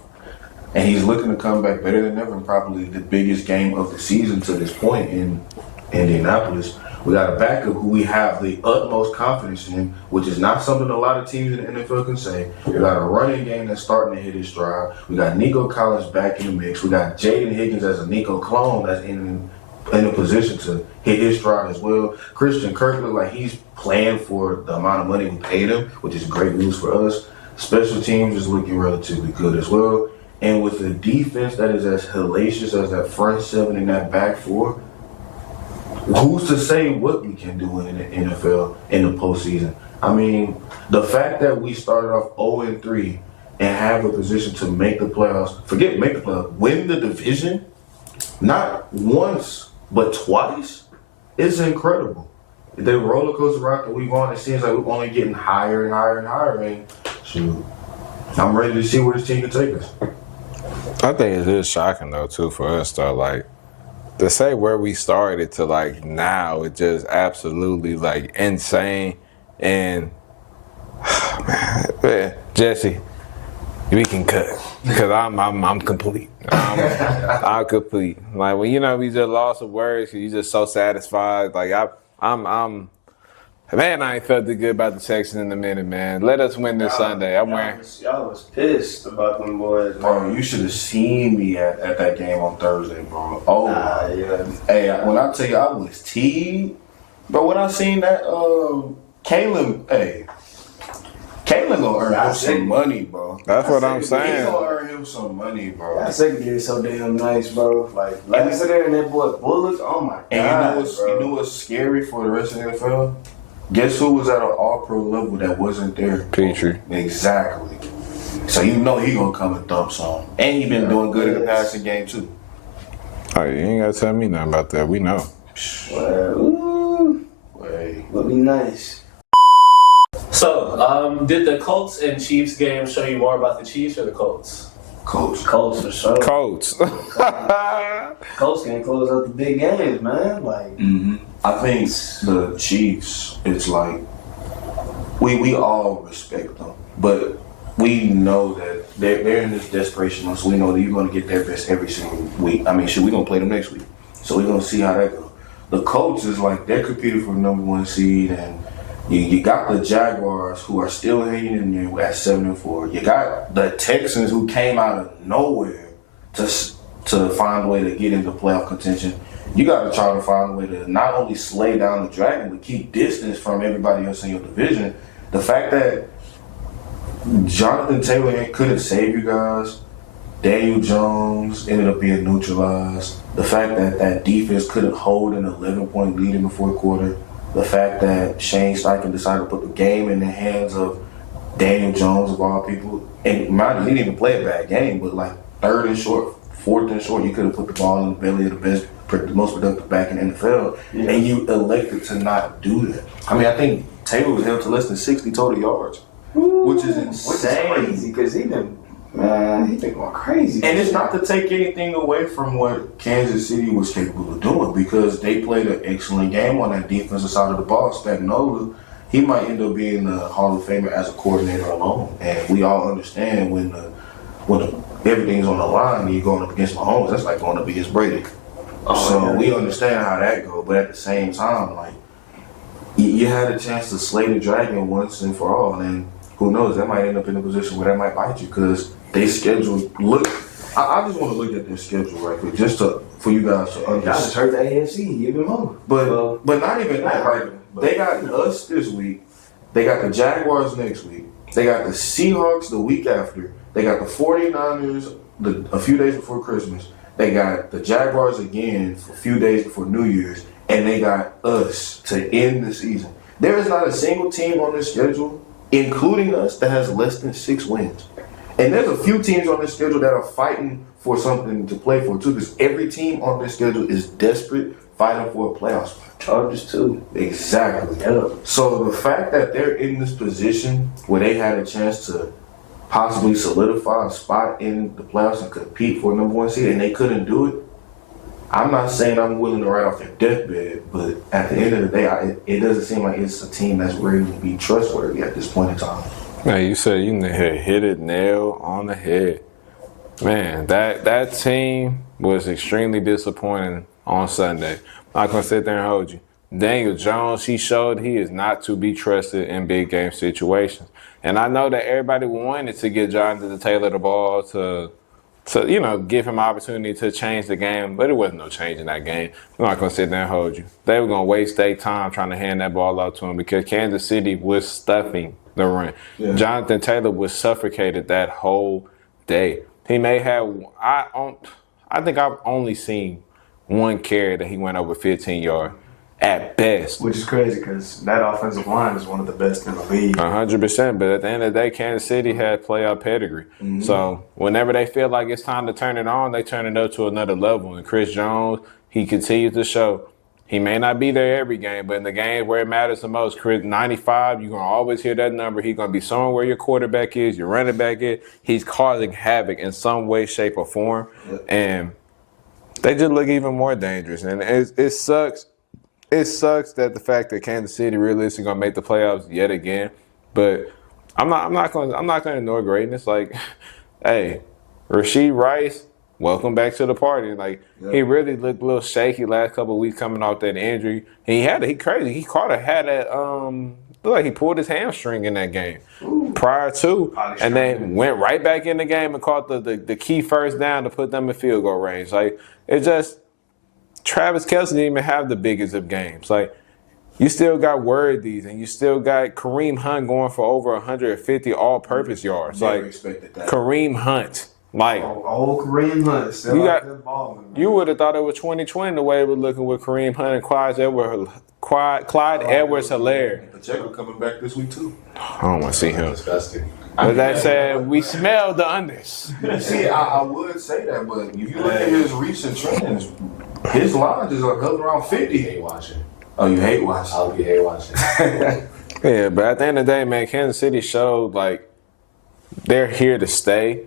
And he's looking to come back better than ever in probably the biggest game of the season to this point in Indianapolis. We got a backup who we have the utmost confidence in, which is not something a lot of teams in the NFL can say. We got a running game that's starting to hit his stride. We got Nico Collins back in the mix. We got Jaden Higgins as a Nico clone that's in a position to hit his stride as well. Christian Kirk looks like he's playing for the amount of money we paid him, which is great news for us. Special teams is looking relatively good as well. And with a defense that is as hellacious as that front seven and that back four, who's to say what we can do in the NFL in the postseason? I mean, the fact that we started off 0-3 and have a position to make the playoffs, forget make the playoffs, win the division, not once, but twice, it's incredible. The roller coaster ride that we've on, it seems like we're only getting higher and higher and higher. And shoot, I'm ready to see where this team can take us. I think it is shocking though too for us though, like to say where we started to like now, it's just absolutely like insane. And man, Jesse, we can cut because I'm complete. I'm complete. Like when we just lost of words, you just so satisfied. Like I'm. Man, I ain't felt good about the Texans in a minute, man. Let us win this Sunday. Y'all was pissed about them boys, man. Bro, you should have seen me at that game on Thursday, bro. Oh, yeah. Hey, when I tell you I was teed, bro, when I seen that, Caleb gonna earn him some money, bro. That's what I'm saying. He gonna earn him some money, bro. That secondary is so damn nice, bro. Like me sit there and that boy Bullets, oh my god. And you know what's scary for the rest of the NFL? Guess who was at an all-pro level that wasn't there? Petrie. Exactly. So you know he gonna come and dump some. And he been doing good in the passing game too. Oh, you ain't gotta tell me nothing about that. We know. Well, would be nice. So, did the Colts and Chiefs game show you more about the Chiefs or the Colts? Colts for sure. Colts. Colts can close out the big games, man. Like, I think the Chiefs, it's like we all respect them, but we know that they're in this desperation mode. So we know that you're going to get their best every single week. I mean, we're going to play them next week, so we're going to see how that goes. the Colts is like they're competing for the number 1 seed, and you got the Jaguars who are still hanging in there at 7-4. You got the Texans who came out of nowhere to find a way to get into playoff contention. You got to try to find a way to not only slay down the Dragon, but keep distance from everybody else in your division. The fact that Jonathan Taylor couldn't save you guys, Daniel Jones ended up being neutralized. The fact that that defense couldn't hold an 11-point lead in the fourth quarter. The fact that Shane Steichen decided to put the game in the hands of Daniel Jones, of all people. And he didn't even play a bad game, but like 3rd and short, 4th and short, you could have put the ball in the belly of the most productive back in the NFL, and you elected to not do that. I mean, I think Taylor was held to less than 60 total yards, which is insane. Which is crazy, because he been going crazy. And it's not to take anything away from what Kansas City was capable of doing, because they played an excellent game on that defensive side of the ball. Spagnuolo, he might end up being the Hall of Famer as a coordinator alone. And we all understand when everything's on the line and you're going up against Mahomes, that's like going up against Brady. We understand how that goes, but at the same time, like, you had a chance to slay the Dragon once and for all, and who knows, that might end up in a position where that might bite you, because they schedule. Look, I just want to look at their schedule right quick, just for you guys to understand. Y'all just hurt the AFC, give them over. But not even that. Like, they got us this week. They got the Jaguars next week. They got the Seahawks the week after. They got the 49ers a few days before Christmas. They got the Jaguars again for a few days before New Year's, and they got us to end the season. There is not a single team on this schedule, including us, that has less than 6 wins. And there's a few teams on this schedule that are fighting for something to play for, too, because every team on this schedule is desperate, fighting for a playoff spot. Chargers, too. Exactly. Yeah. So the fact that they're in this position where they had a chance to possibly solidify a spot in the playoffs and compete for a number 1 seed, and they couldn't do it, I'm not saying I'm willing to write off their deathbed, but at the end of the day, it doesn't seem like it's a team that's ready to be trustworthy at this point in time. Man, you said you hit it nail on the head. Man, that team was extremely disappointing on Sunday. I'm not going to sit there and hold you. Daniel Jones, he showed he is not to be trusted in big game situations. And I know that everybody wanted to give Jonathan Taylor the ball to give him an opportunity to change the game, but it wasn't no change in that game. I'm not going to sit there and hold you. They were going to waste their time trying to hand that ball out to him, because Kansas City was stuffing the run. Yeah. Jonathan Taylor was suffocated that whole day. He may have, I think I've only seen one carry that he went over 15 yards. At best. Which is crazy, because that offensive line is one of the best in the league. 100%, but at the end of the day, Kansas City had playoff pedigree. Mm-hmm. So whenever they feel like it's time to turn it on, they turn it up to another level. And Chris Jones, he continues to show. He may not be there every game, but in the games where it matters the most, Chris, 95, you're going to always hear that number. He's going to be somewhere where your quarterback is, your running back is. He's causing havoc in some way, shape, or form. Yep. And they just look even more dangerous. And it sucks. It sucks that the fact that Kansas City really isn't going to make the playoffs yet again, but I'm not going to ignore greatness. Like, hey, Rashee Rice, welcome back to the party. Like, He really looked a little shaky last couple of weeks coming off that injury. And he crazy. He had that looked like he pulled his hamstring in that game prior to, and then went right back in the game and caught the key first down to put them in field goal range. Like, it just. Travis Kelce didn't even have the biggest of games. Like, you still got Worthies, and you still got Kareem Hunt going for over 150 all-purpose yards. Never expected that. Kareem Hunt. Like, old Kareem Hunt. Still that ball, you would have thought it was 2020 the way it was looking with Kareem Hunt and Clyde Edwards-Helaire. Pacheco coming back this week, too. I don't want to see him. Disgusting. But that said, we smell the unders. See, I would say that, but if you look at his recent trends, his lines is up around 50. I hate watching. Oh, you hate watching? I'll be hate watching. Yeah, but at the end of the day, man, Kansas City showed, like, they're here to stay.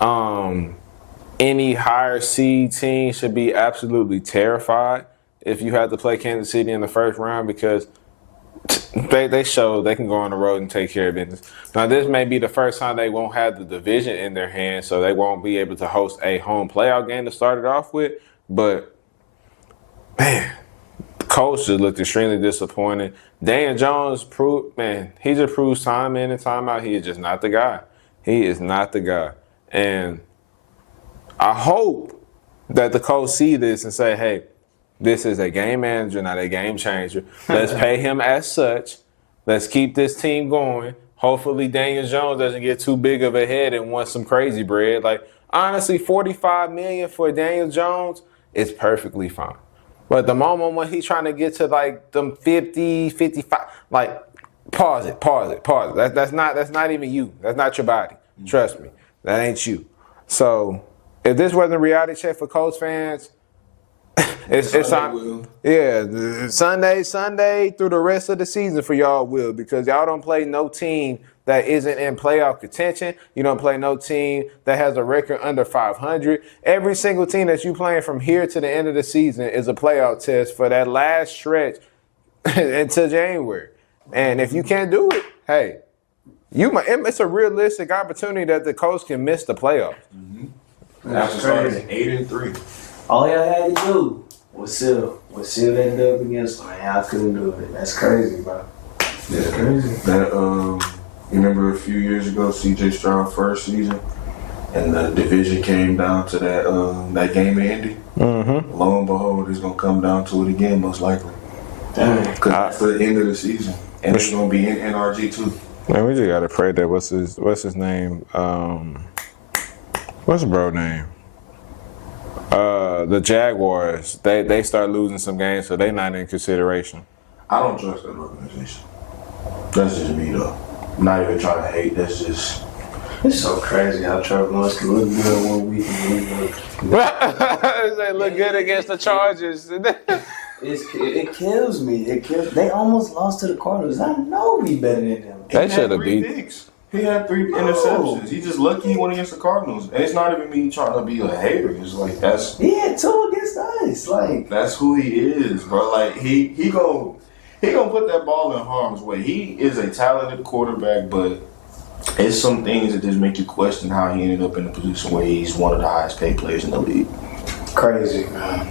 Any higher seed team should be absolutely terrified if you have to play Kansas City in the first round, because they show they can go on the road and take care of business. Now, this may be the first time they won't have the division in their hands, so they won't be able to host a home playoff game to start it off with. But, man, Colts just looked extremely disappointed. Daniel Jones he just proves time in and time out he is just not the guy. He is not the guy. And I hope that the Colts see this and say, hey, this is a game manager, not a game changer. Let's pay him as such. Let's keep this team going. Hopefully Daniel Jones doesn't get too big of a head and want some crazy bread. Like, honestly, $45 million for Daniel Jones is perfectly fine. But the moment when he's trying to get to like them 50, 55, like, pause it. That's not even you. That's not your body. Trust me. That ain't you. So if this wasn't a reality check for Colts fans, it's on. Yeah, Sunday through the rest of the season for y'all will, because y'all don't play no team that isn't in playoff contention. You don't play no team that has a record under 500. Every single team that you playing from here to the end of the season is a playoff test for that last stretch until January. And if you can't do it, hey, it's a realistic opportunity that the Colts can miss the playoffs. That's crazy. 8-3. All y'all had to do was seal that dub against them, and y'all couldn't do it. That's crazy, bro. That's crazy. That you remember a few years ago, CJ Stroud first season, and the division came down to that game in Indy. Mm-hmm. Lo and behold, it's gonna come down to it again, most likely. Because that's the end of the season, and it's gonna be in NRG too. Man, we just gotta pray that what's his name? What's the bro name? The Jaguars. They start losing some games, so they're not in consideration. I don't trust that organization. That's just me though. I'm not even trying to hate. That's just. It's so crazy how Trevor Lawrence can look good one week and They look good against the Chargers. It kills me. They almost lost to the Cardinals. I know we better than them. They should have beat. Picks. He had 3 interceptions. He just lucky he went against the Cardinals. And it's not even me trying to be a hater. It's like that's. He had 2 against us. Like, that's who he is, bro. Like he gonna put that ball in harm's way. He is a talented quarterback, but it's some things that just make you question how he ended up in a position where he's one of the highest paid players in the league. Crazy, man.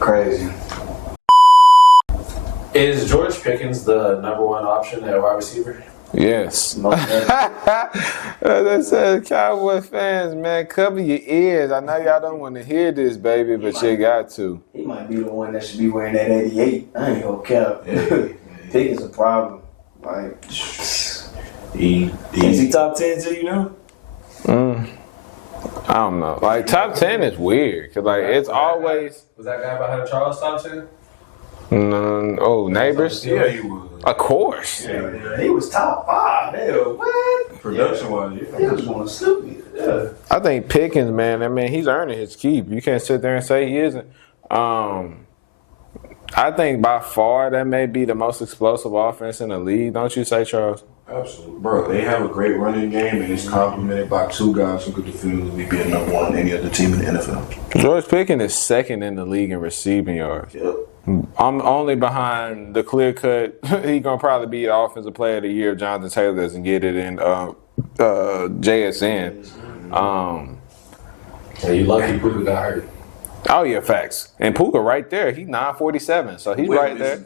Crazy. Is George Pickens the number 1 option at wide receiver? Yes. As I said, Cowboy fans, man, cover your ears. I know y'all don't want to hear this, baby, but you got to. He might be the one that should be wearing that 88. I ain't gonna care. Pickens a problem. Like, is he top 10 to you know? I don't know. Like, top 10 is weird. Cause like, it's always. Was that guy behind Charles top 10? Neighbors? Yeah, he was. Of course. Yeah, he was top 5. Hell, what? Production-wise, yeah. He was going stupid. Yeah. I think Pickens, man, I mean, he's earning his keep. You can't sit there and say he isn't. I think by far that may be the most explosive offense in the league. Don't you say, Charles? Absolutely. Bro, they have a great running game, and it's complemented by 2 guys who could definitively be a number 1 on any other team in the NFL. George Pickens is second in the league in receiving yards. Yep. I'm only behind the clear cut. He's gonna probably be the offensive player of the year if Jonathan Taylor doesn't get it in JSN. Yeah, you lucky Puka got hurt. Oh yeah, facts. And Puka right there, he's 947, so he's right there.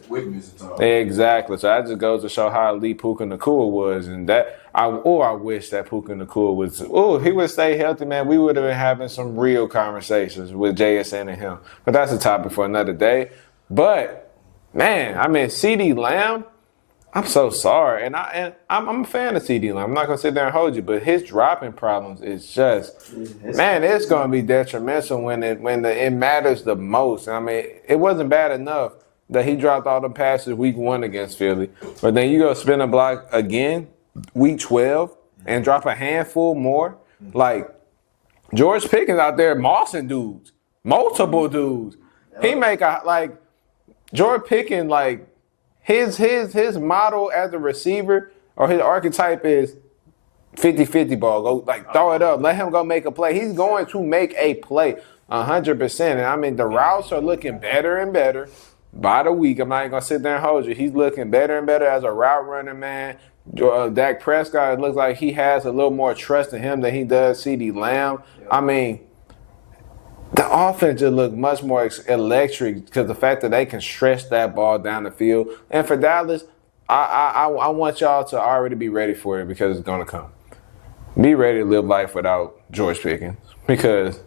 Exactly. So that just goes to show how elite Puka Nacua was, and that I wish that Puka Nacua was. Oh, he would stay healthy, man. We would have been having some real conversations with JSN and him. But that's a topic for another day. But man, I mean, CeeDee Lamb. I'm so sorry, and I'm a fan of CeeDee Lamb. I'm not gonna sit there and hold you, but his dropping problems is just, man, it's gonna be detrimental when it matters the most. I mean, it wasn't bad enough that he dropped all the passes week 1 against Philly, but then you go spin a block again week 12 and drop a handful more. Like George Pickens out there mossing dudes, multiple dudes. He make George Pickens like. His model as a receiver or his archetype is 50-50 ball. Go throw it up. Let him go make a play. He's going to make a play 100%. And I mean the routes are looking better and better by the week. I'm not even gonna sit there and hold you. He's looking better and better as a route runner, man. Dak Prescott, it looks like he has a little more trust in him than he does CeeDee Lamb. I mean, the offense just looked much more electric because the fact that they can stretch that ball down the field. And for Dallas, I want y'all to already be ready for it because it's going to come. Be ready to live life without George Pickens because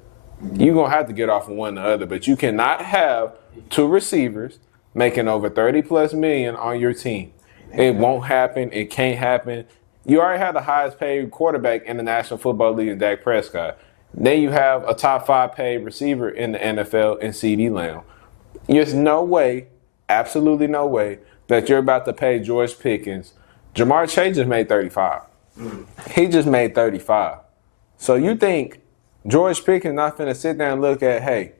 you're going to have to get off of one or the other, but you cannot have two receivers making over $30+ million on your team. It won't happen. It can't happen. You already have the highest paid quarterback in the National Football League in Dak Prescott. Then you have a top 5 paid receiver in the NFL in CeeDee Lamb. There's no way, absolutely no way, that you're about to pay George Pickens. Jamar Chase just made 35. He just made 35. So you think George Pickens not finna sit there and look at, hey,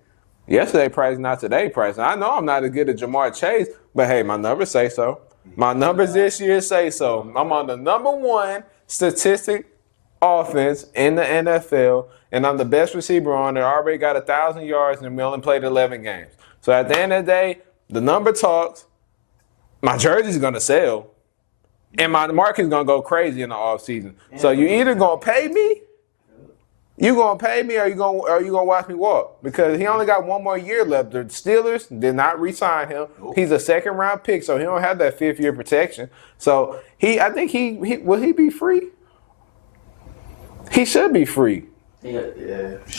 yesterday price, not today price. And I know I'm not as good as Jamar Chase, but hey, my numbers say so. My numbers this year say so. I'm on the number 1 statistic offense in the NFL, and I'm the best receiver on it. I already got 1,000 yards, and we only played 11 games. So at the end of the day, the number talks. My jersey's going to sell, and my market's going to go crazy in the offseason. So you either going to pay me, or you going to watch me walk, because he only got 1 more year left. The Steelers did not re-sign him. He's a second-round pick, so he don't have that 5th-year protection. So I think will he be free? He should be free. Yeah.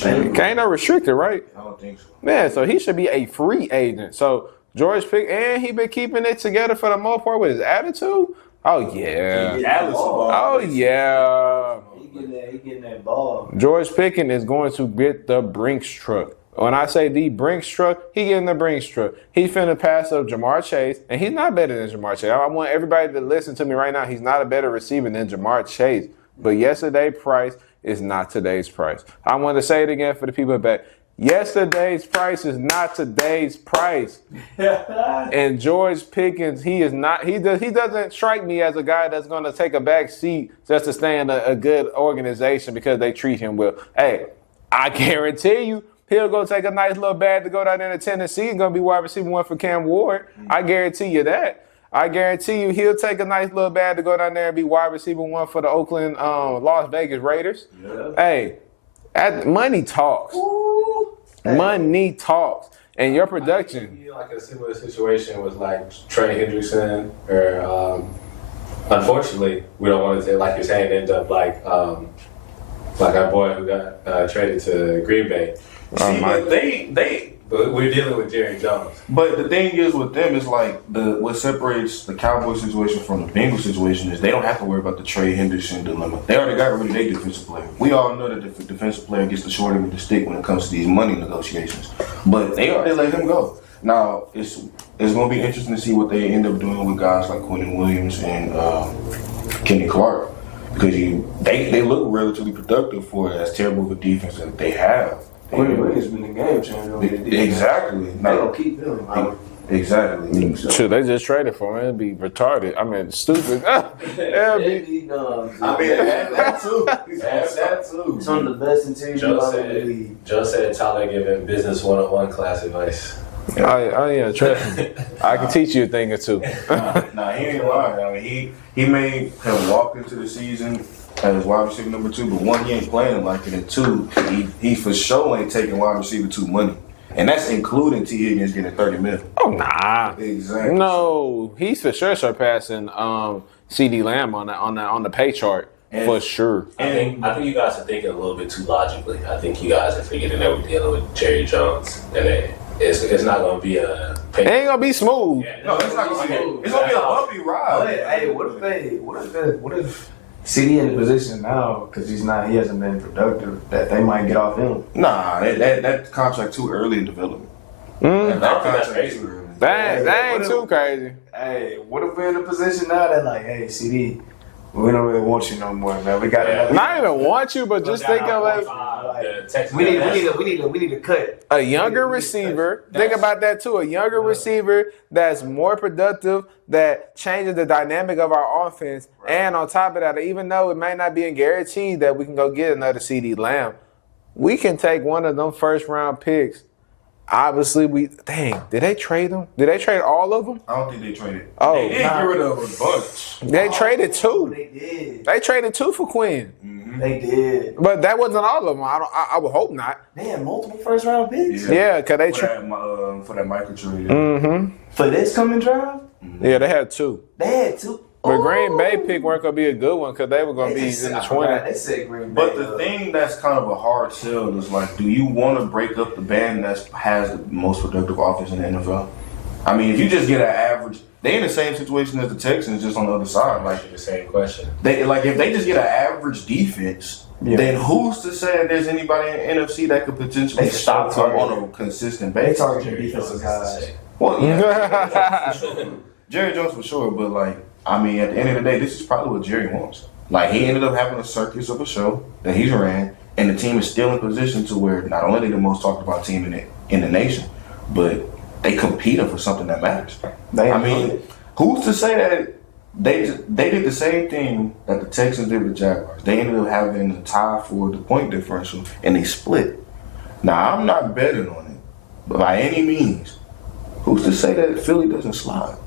Ain't no restricted, right? I don't think so. Yeah, so he should be a free agent. So George Pickens, and he been keeping it together for the most part with his attitude. Oh yeah. Oh yeah. He getting that ball. George Pickens is going to get the Brinks truck. When I say the Brinks truck, he getting the Brinks truck. He finna pass up Jamar Chase, and he's not better than Jamar Chase. I want everybody to listen to me right now. He's not a better receiver than Jamar Chase. But yesterday's price is not today's price. I want to say it again for the people back. Yesterday's price is not today's price. And George Pickens, he doesn't strike me as a guy that's going to take a back seat just to stay in a good organization because they treat him well. Hey, I guarantee you, he'll go take a nice little bag to go down there to Tennessee and going to be wide receiver 1 for Cam Ward. I guarantee you that. I guarantee you he'll take a nice little bag to go down there and be wide receiver 1 for the Oakland, Las Vegas Raiders. Yeah. Hey, money talks. Ooh. Money talks. And your production. I feel like a similar situation was like Trey Hendrickson, or unfortunately, we don't want to say, like you're saying, end up like our boy who got traded to Green Bay. We're dealing with Jerry Jones. But the thing is with them is like what separates the Cowboys situation from the Bengals situation is they don't have to worry about the Trey Henderson dilemma. They already got rid of their defensive player. We all know that the defensive player gets the short end of the stick when it comes to these money negotiations. But they already let him go. Now it's going to be interesting to see what they end up doing with guys like Quentin Williams and Kenny Clark, because they look relatively productive for as terrible of a defense that they have. Quentin Williams been the game changer. Exactly. They don't keep him. Exactly. Sure, they just traded for him. It'd be retarded. I mean, stupid. It'd be dumb. I mean, that too. That too. It's one of the best interior in the league. Joe said Tyler giving business 101 class advice. Oh yeah, trust me. I can teach you a thing or two. Nah, he ain't lying. I mean, he made him walk into the season as wide receiver number 2, but 1, he ain't playing like it, and 2, he for sure ain't taking wide receiver 2 money. And that's including T. Higgins getting $30 million. Oh nah. Exactly. No, he's for sure surpassing CeeDee Lamb on the pay chart. And for sure. I think you guys are thinking a little bit too logically. I think you guys are forgetting that we're dealing with Jerry Jones, and it's not going to be a. It ain't gonna be smooth. Yeah, no, it's not gonna be. It's gonna be a bumpy ride. Hey, what if CD in the position now, because he hasn't been productive, that they might get off him? Nah, that contract too early in development. That contract too early. That ain't too crazy. Hey, what if we're in a position now that like, hey, CD, we don't really want you no more, man. We got to not even want you, but just think of it. We need to cut a younger receiver. Think about that too. A younger receiver that's more productive, that changes the dynamic of our offense. Right. And on top of that, even though it may not be guaranteed that we can go get another CeeDee Lamb, we can take one of them first round picks obviously did they trade them? Did they trade all of them? I don't think they traded. Oh, They did get rid of a bunch. They traded 2. They did. They traded 2 for Quinn. They did. But that wasn't all of them. I would hope not. They had multiple first round picks. Yeah, because they for that micro trade. Mm-hmm. For this coming drive, Yeah, they had 2. they had 2. But Green Bay pick weren't going to be a good one because they were going to be in the 20. They said Green Bay. But the thing that's kind of a hard sell is like, do you want to break up the band that has the most productive offense in the NFL? I mean, if you just get an average, they in the same situation as the Texans, just on the other side. Like The same question. if they just get an average defense, then who's to say that there's anybody in the NFC that could potentially stop them on a consistent They basis? targeting defensive guys. Well, yeah, Jerry Jones for sure, but like, I mean, at the end of the day, this is probably what Jerry wants. Like, he ended up having a circus of a show that he's ran, and the team is still in position to where not only are they the most talked about team in the nation, but they competing for something that matters. I mean, who's to say that they did the same thing that the Texans did with the Jaguars? They ended up having a tie for the point differential, and they split. Now, I'm not betting on it, but by any means, who's to say that Philly doesn't slide?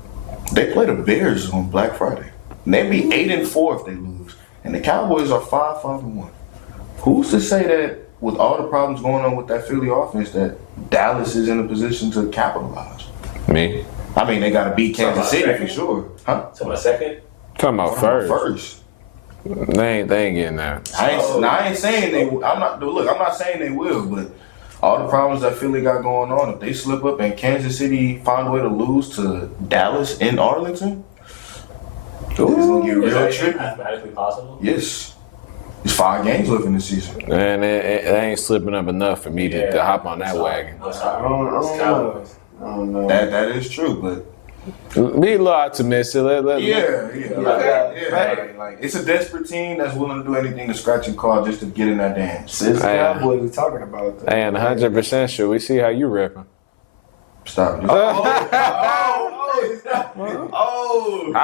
They play the Bears on Black Friday. And they'd be 8-4 if they lose. And the Cowboys are 5-1. Who's to say that with all the problems going on with that Philly offense that Dallas is in a position to capitalize? Me? I mean, they got to beat Kansas City for sure. Huh? To my second? Talking about first. First. They ain't getting that. I ain't saying they. I'm not saying they will, but all the problems that Philly got going on, if they slip up and Kansas City find a way to lose to Dallas in Arlington, it's gonna get real tricky. Mathematically possible? Yes. There's 5 games left in the season. And they ain't slipping up enough for me to hop on that wagon. I'm I sorry. don't know. That is true, but Be a little optimistic. Like, it's a desperate team that's willing to do anything to scratch and claw just to get in that dance. It's the Cowboys we talking about. Though. and 100% sure. We see how you repping. Stop. How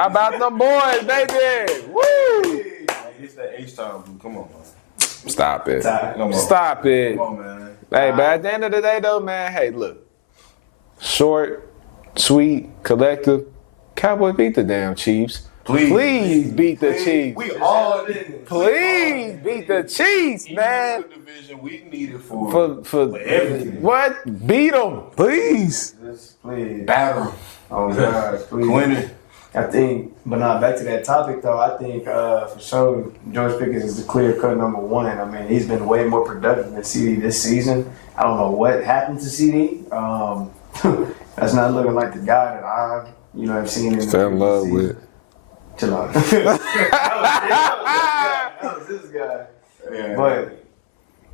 about them boys, baby? Woo! It's that H-time, boo. Come on, man. Stop it. Come on. Stop it. Come on, man. Hey, but at the end of the day, though, man, hey, look. Short, sweet, collective. Cowboys beat the damn Chiefs. Please beat the Chiefs. We all did. Please beat the Chiefs, man. The division we needed for everything. What? Beat them, please. Just please. battle. Oh God, please. Winning. I think, but not back to that topic though. I think for sure George Pickens is the clear cut number 1. I mean, he's been way more productive than CeeDee this season. I don't know what happened to CeeDee. That's not looking like the guy that I, have seen in the Fell in love season. with. Chill out. that was this guy. Yeah. But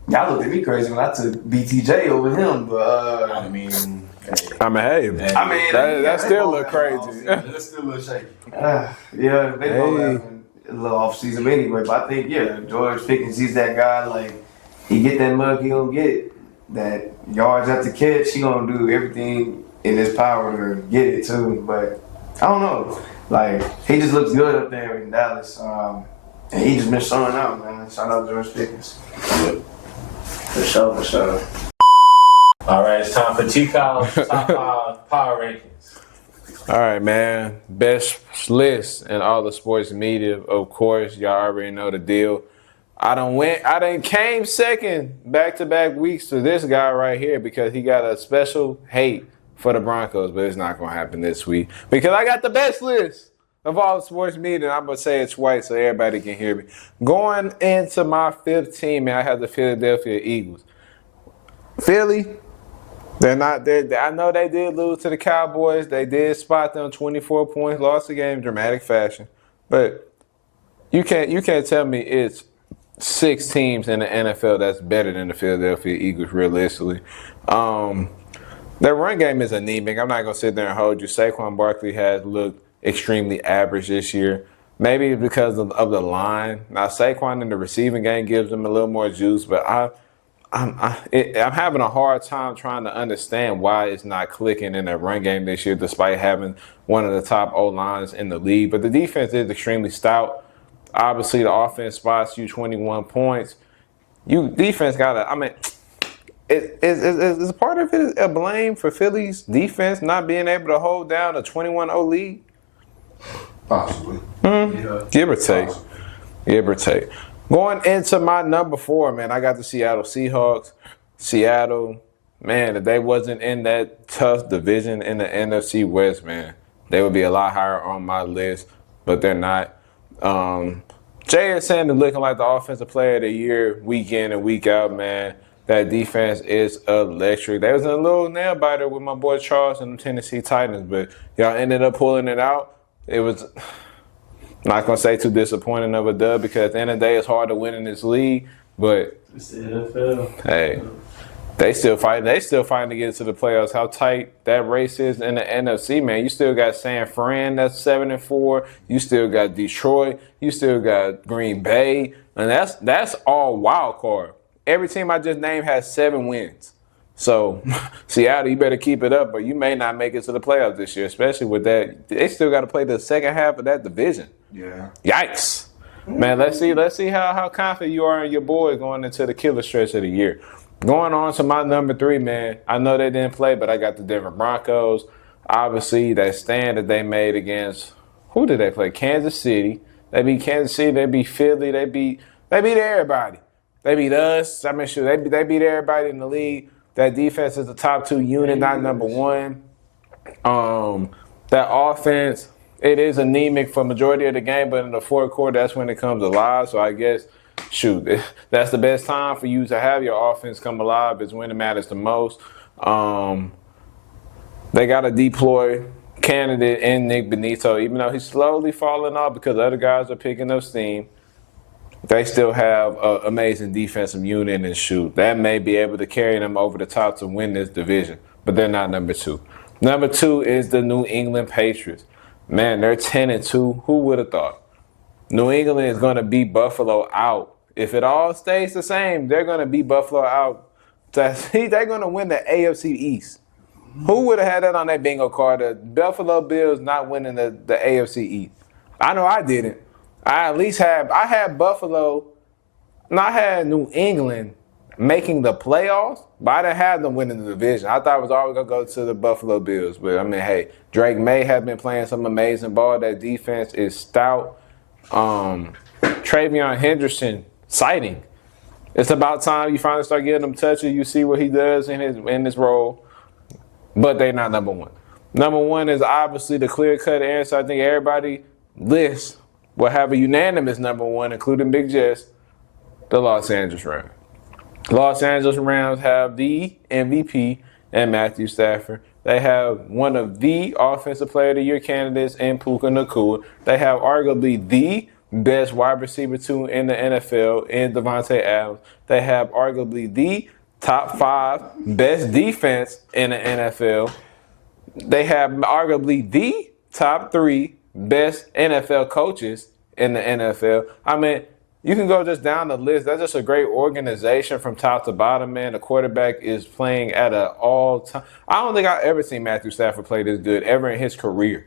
y'all looked at me crazy when I took BTJ over him. But I mean, hey. That still look crazy. That's still a little shaky. Yeah, they both having a little off season anyway. But I think George Pickens, he's that guy. Like he get that mug, he gonna get that yards after catch. He gonna do everything in his power to get it too. But I don't know. Like he just looks good up there in Dallas, and he just been showing out, man. Shout out to George Pickens. For sure. All right, it's time for T-Cow's top 5 power rankings. All right, man. Best list in all the sports media, of course. Y'all already know the deal. I done came second back-to-back weeks to this guy right here because he got a special hate for the Broncos, but it's not going to happen this week because I got the best list of all the sports media, and I'm going to say it twice so everybody can hear me. Going into my 5th team, man, I have the Philadelphia Eagles. Philly, they're not there. I know they did lose to the Cowboys. They did spot them 24 points, lost the game in dramatic fashion. But you can't tell me it's 6 teams in the NFL that's better than the Philadelphia Eagles, realistically. Their run game is anemic. I'm not going to sit there and hold you. Saquon Barkley has looked extremely average this year. Maybe it's because of the line. Now, Saquon in the receiving game gives them a little more juice, but I'm having a hard time trying to understand why it's not clicking in their run game this year, despite having one of the top O-lines in the league. But the defense is extremely stout. Obviously, the offense spots you 21 points. Defense got to, Is part of it a blame for Philly's defense not being able to hold down a 21-0 lead? Possibly. Yeah. Give or take. Give or take. Going into my number 4, man, I got the Seattle Seahawks. Seattle, man, if they wasn't in that tough division in the NFC West, man, they would be a lot higher on my list, but they're not. Shedeur Sanders looking like the offensive player of the year week in and week out, man. That defense is electric. There was a little nail biter with my boy Charles and the Tennessee Titans, but y'all ended up pulling it out. It was not going to say too disappointing of a dub because at the end of the day, it's hard to win in this league, but It's the NFL. hey, they still fighting. They still fighting to get to the playoffs. How tight that race is in the NFC, man. You still got San Fran that's 7-4. You still got Detroit. You still got Green Bay, and that's all wild card. Every team I just named has 7 wins. So Seattle, you better keep it up, but you may not make it to the playoffs this year, especially with that. They still got to play the second half of that division. Yeah. Yikes. Man, let's see how confident you are in your boys going into the killer stretch of the year. Going on to my number 3, man. I know they didn't play, but I got the Denver Broncos. Obviously, that stand that they made against, who did they play? Kansas City. They beat Kansas City. They beat Philly. They beat everybody. They beat us. I mean, sure, they beat everybody in the league. That defense is the top 2 unit, not number 1. That offense, it is anemic for majority of the game, but in the fourth quarter, that's when it comes alive. So I guess, that's the best time for you to have your offense come alive is when it matters the most. They got to deploy candidate in Nick Benito, even though he's slowly falling off because other guys are picking up steam. They still have an amazing defensive unit and that may be able to carry them over the top to win this division, but they're not number 2. Number 2 is the New England Patriots. Man, they're 10-2. Who would have thought? New England is going to beat Buffalo out. If it all stays the same, they're going to beat Buffalo out. They're going to win the AFC East. Who would have had that on that bingo card? The Buffalo Bills not winning the AFC East. I know I didn't. I had Buffalo, and I had New England making the playoffs, but I didn't have them winning the division. I thought it was always going to go to the Buffalo Bills. But, I mean, hey, Drake May has been playing some amazing ball. That defense is stout. Travion Henderson sighting. It's about time you finally start getting him touches. You see what he does in his role. But they're not number 1. Number 1 is obviously the clear-cut answer. I think everybody lists will have a unanimous number 1, including Big Jess, the Los Angeles Rams. Los Angeles Rams have the MVP and Matthew Stafford. They have one of the Offensive Player of the Year candidates in Puka Nacua. They have arguably the best wide receiver 2 in the NFL in Devontae Adams. They have arguably the top 5 best defense in the NFL. They have arguably the top 3 best NFL coaches in the NFL. I mean, you can go just down the list. That's just a great organization from top to bottom, man. The quarterback is playing at an all-time. I don't think I've ever seen Matthew Stafford play this good ever in his career.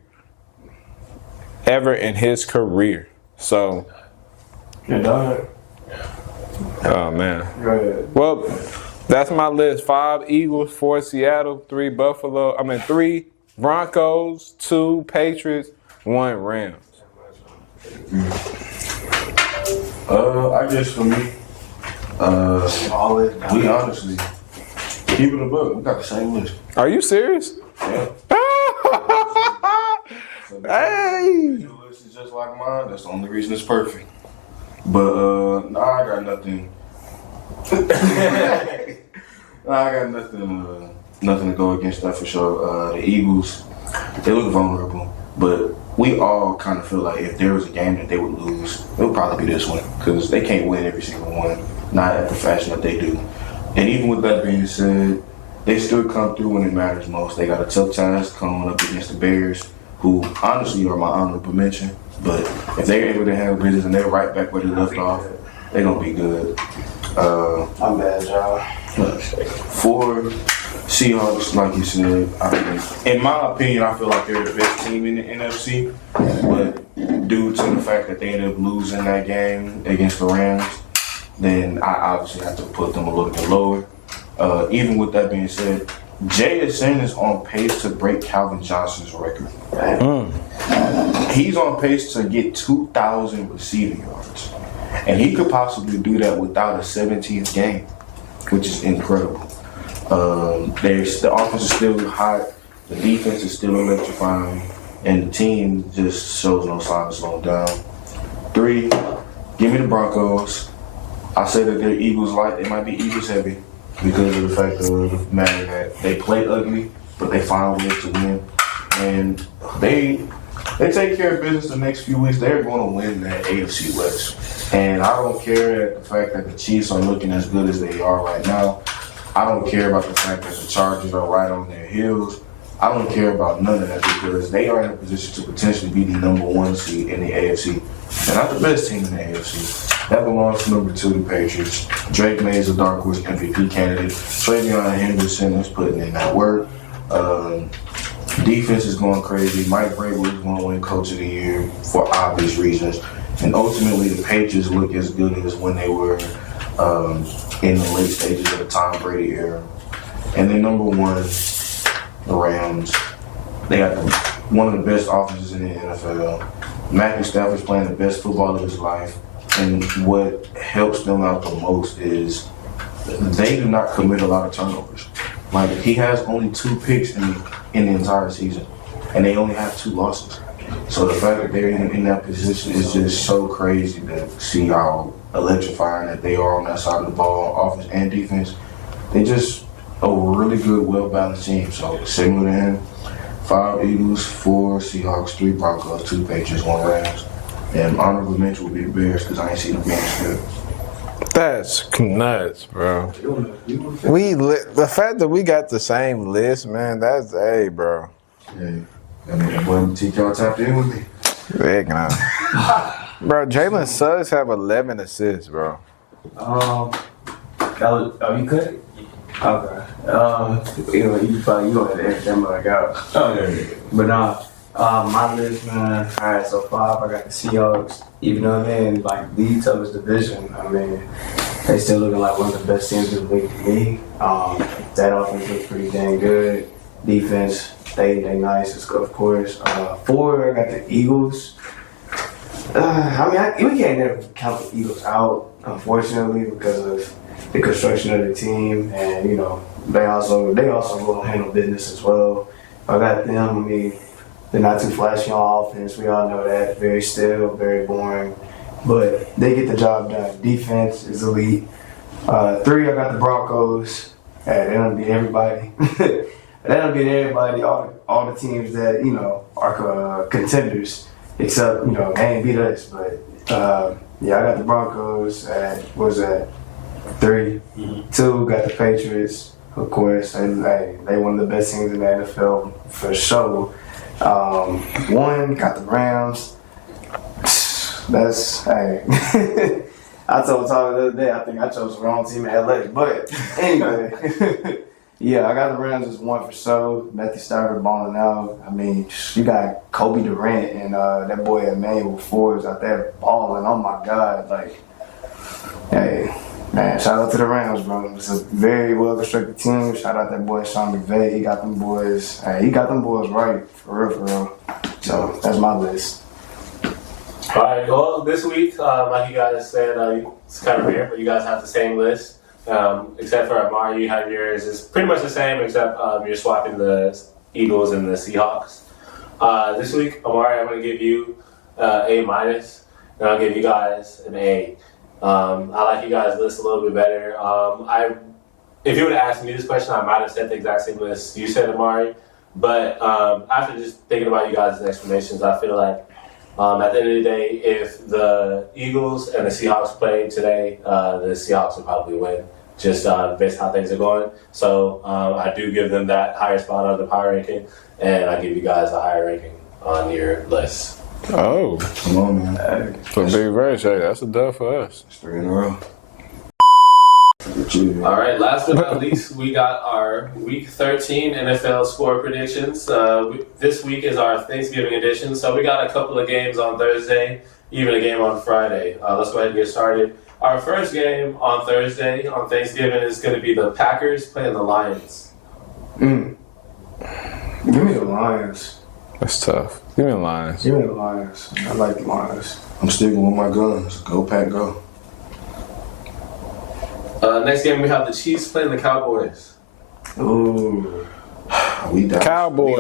So. Good dog. Oh, man. Go ahead. Well, that's my list. 5 Eagles, 4 Seattle, 3 3 Broncos, 2 Patriots, 1 Rams. I guess for me, we honestly keep it a book. We got the same list. Are you serious? Yeah. Hey! Your list is just like mine. That's the only reason it's perfect. But I got nothing. I got nothing to go against that for sure. The Eagles, they look vulnerable, but we all kind of feel like if there was a game that they would lose, it would probably be this one because they can't win every single one, not at the fashion that they do. And even with that being said, they still come through when it matters most. They got a tough task coming up against the Bears, who honestly are my honorable mention. But if they're able to handle business and they're right back where they left off, they're going to be good. I'm bad, y'all. 4 Seahawks, like you said, in my opinion, I feel like they're the best team in the NFC. But due to the fact that they ended up losing that game against the Rams, then I obviously have to put them a little bit lower. Even with that being said, Shedeur Sanders on pace to break Calvin Johnson's record. He's on pace to get 2,000 receiving yards. And he could possibly do that without a 17th game, which is incredible. The offense is still hot, the defense is still electrifying, and the team just shows no sign of slowing down. 3, give me the Broncos. I say that they're Eagles light. They might be Eagles heavy because of the fact of the matter that they play ugly, but they find ways to win. And they take care of business the next few weeks. They're going to win that AFC West. And I don't care at the fact that the Chiefs are looking as good as they are right now. I don't care about the fact that the Chargers are right on their heels. I don't care about none of that because they are in a position to potentially be the number 1 seed in the AFC. They're not the best team in the AFC. That belongs to number 2, the Patriots. Drake May is a dark horse MVP candidate. Travion Henderson is putting in that work. Defense is going crazy. Mike Vrabel is going to win Coach of the Year for obvious reasons. And ultimately, the Patriots look as good as when they were in the late stages of the Tom Brady era. And then number 1, the Rams. They got one of the best offenses in the NFL. Matthew Stafford's playing the best football of his life. And what helps them out the most is they do not commit a lot of turnovers. Like, he has only 2 picks in the entire season, and they only have 2 losses. So the fact that they're in that position is just so crazy to see how electrifying that they are on that side of the ball, offense and defense. They just a really good, well-balanced team. So similar to him, 5 Eagles, 4 Seahawks, 3 Broncos, 2 Patriots, 1 Rams. And honorable mention would be the Bears because I ain't seen the Bears good. That's nuts, bro. The fact that we got the same list, man, that's bro. Hey, I mean, that boy TK tapped in with me. Heck no. Bro, Jalen Suggs have 11 assists, bro. You could? Okay. You gonna have to edit that mug out. Oh, yeah. But my list, man. All right, so 5, I got the Seahawks. Even though they're in like the toughest division, I mean, they still looking like one of the best teams in the league to me. That offense looks pretty dang good. Defense, they nice, of course. 4, I got the Eagles. We can't never count the Eagles out, unfortunately, because of the construction of the team, and they also will handle business as well. I got them. I mean, they're not too flashy on offense. We all know that. Very still, very boring, but they get the job done. Defense is elite. 3, I got the Broncos. They don't beat everybody. They don't beat everybody. All the teams that are contenders, except they ain't beat us. But I got the Broncos at what was that? 3. 2, got the Patriots. Of course, they one of the best teams in the NFL for sure. 1, got the Rams. That's I told Tyler the other day, I think I chose the wrong team in LA. But anyway, I got the Rams as 1 for sure. Matthew Stafford balling out. I mean, you got Kobe Durant and that boy Emmanuel Forbes out there balling. Oh my God! Man, shout out to the Rams, bro. It's a very well constructed team. Shout out that boy Sean McVay. He got them boys right, for real. So that's my list. All right. Well, this week, like you guys said, it's kind of rare, but you guys have the same list. Except for Amari, you have yours. It's pretty much the same, except you're swapping the Eagles and the Seahawks. This week, Amari, I'm going to give you A-, and I'll give you guys an A. I like you guys' list a little bit better. If you would have asked me this question, I might have said the exact same list you said, Amari. But after just thinking about you guys' explanations, I feel like at the end of the day, if the Eagles and the Seahawks play today, the Seahawks will probably win, just based on how things are going. So I do give them that higher spot on the power ranking, and I give you guys a higher ranking on your list. Oh, Come on, man. for Big Verge, that's a dub for us. 3 in a row. All right, last but not least, we got our Week 13 NFL score predictions. This week is our Thanksgiving edition, so we got a couple of games on Thursday, even a game on Friday. Let's go ahead and get started. Our first game on Thursday, on Thanksgiving, is going to be the Packers playing the Lions. Give me the Lions. That's tough. Give me the Lions. Give me the Lions. I like the Lions. I'm sticking with my guns. Go Pack, go. Next game, we have the Chiefs playing the Cowboys. Ooh. We down. Cowboys.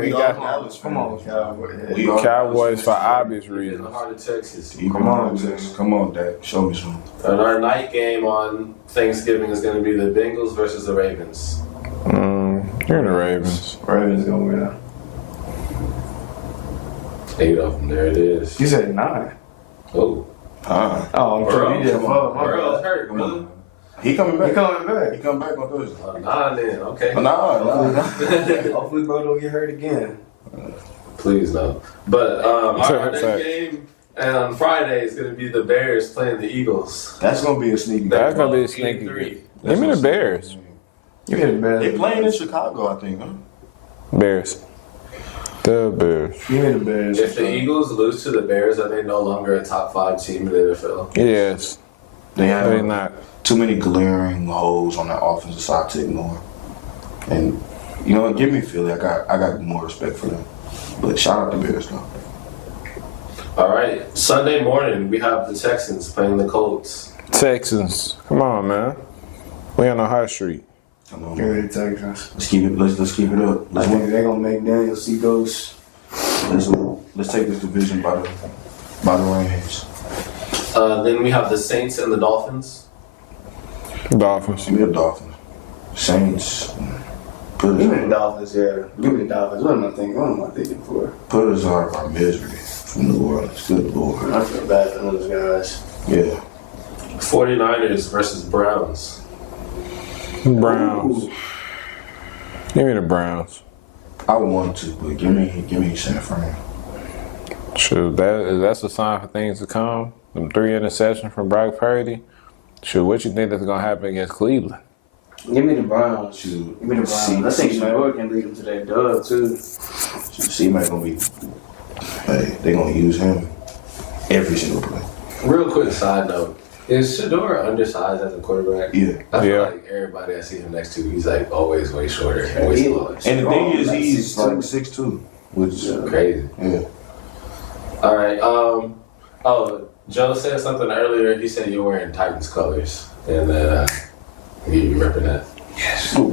We got Dallas. Come on, Cowboys. We all Cowboys for obvious In the reasons. heart of Texas. Come on, Texas. Come on, Dak. Show me something. And our night game on Thanksgiving is going to be the Bengals versus the Ravens. You're in the Ravens. Ravens gonna win. 8 of them. There it is. You said 9. Oh. Oh, Burrow. you did Burrow's hurt, Come brother. on. He coming back. He coming back. He come back on Thursday. Nah, then. Okay. Nah. Hopefully, bro, don't get hurt again. Please no. But our next Fact. game on Friday is going to be the Bears playing the Eagles. That's gonna be a sneaky. That's game. gonna be a Game sneaky 3. game. Give me the Bears. You hit the Bears. They playing in Chicago, I think, huh? Bears. The Bears. You hit the Bears. If the Eagles lose to the Bears, are they no longer a top 5 team in the NFL? Yes. They They're have not. too many glaring holes on that offensive side to ignore. And you know, give me Philly. I got more respect for them. But shout out to Bears though. All right. Sunday morning, we have the Texans playing the Colts. Texans. Come on, man. We on the high street. Come on, Give man. me the Texans. Let's keep it. Let's keep it up. I think they're gonna make Daniel see ghosts. Let's take this division by the reins. Then we have the Saints and the Dolphins. Dolphins. Give me the Dolphins. Saints. Give me the Dolphins, yeah. Give me the Dolphins. What am I thinking for? Put us out of our misery from New Orleans. Good Lord. I feel bad for those guys. Yeah. 49ers versus Browns. Browns. Give me the Browns. I want to, but give me San Fran. Shoot, that's a sign for things to come. Them 3 interceptions from Brock Purdy. Shoot, what you think that's gonna happen against Cleveland? Give me the Browns. Shoot. Give me the Browns. I think Shedeur can lead them to that dub too. C-Mac gonna be. Hey, they gonna use him every single play. Real quick side note. Is Shedeur undersized as a quarterback? Yeah. I feel Yeah. like everybody I see him next to, he's like always way shorter and way smaller. And the thing is, Like he's 6'2". like 6'2", which is Crazy. yeah. All right. Joe said something earlier. He said you're wearing Titans colors, and you repping that.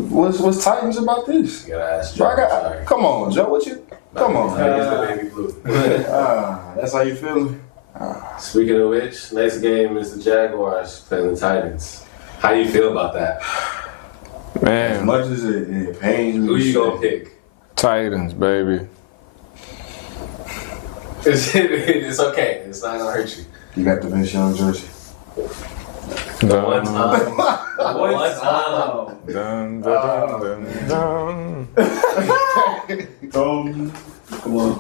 What's Titans about this? You gotta ask Bro, Joe. Sorry. come on, Joe. What you? Come on. It's the baby blue. That's how you feeling? Speaking of which, next game is the Jaguars playing the Titans. How do you feel about that? As Man, much as it pains me. Who to you say, gonna pick? Titans, baby. It's okay. It's not gonna hurt you. You got the Vince Young jersey. One time. One time. Dun, dun, dun, dun. Come on.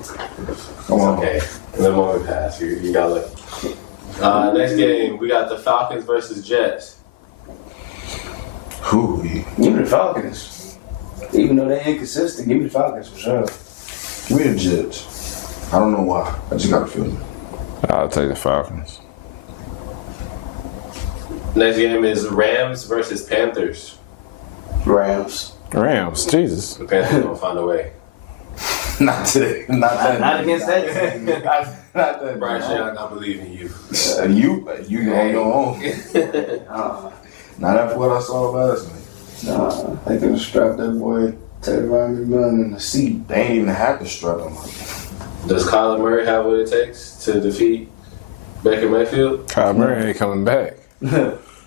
Come on. Okay. And then when we pass, you got lucky. Next game, we got the Falcons versus Jets. Who? Give me the Falcons. Even though they're inconsistent, give me the Falcons for sure. Give me the Jets. I don't know why. I just got a feeling. I'll take the Falcons. Next game is Rams versus Panthers. Rams. Rams, Jesus. The Panthers gonna find a way. Not today. Not against that team. Not that. Bryce Young, I believe in you. You on your own. Not after what I saw last night. Nah, they could have strapped that boy Ted Ryan gun in the seat. They ain't even have to strap him. Does Kyler Murray have what it takes to defeat Baker Mayfield? Kyle Murray ain't coming back.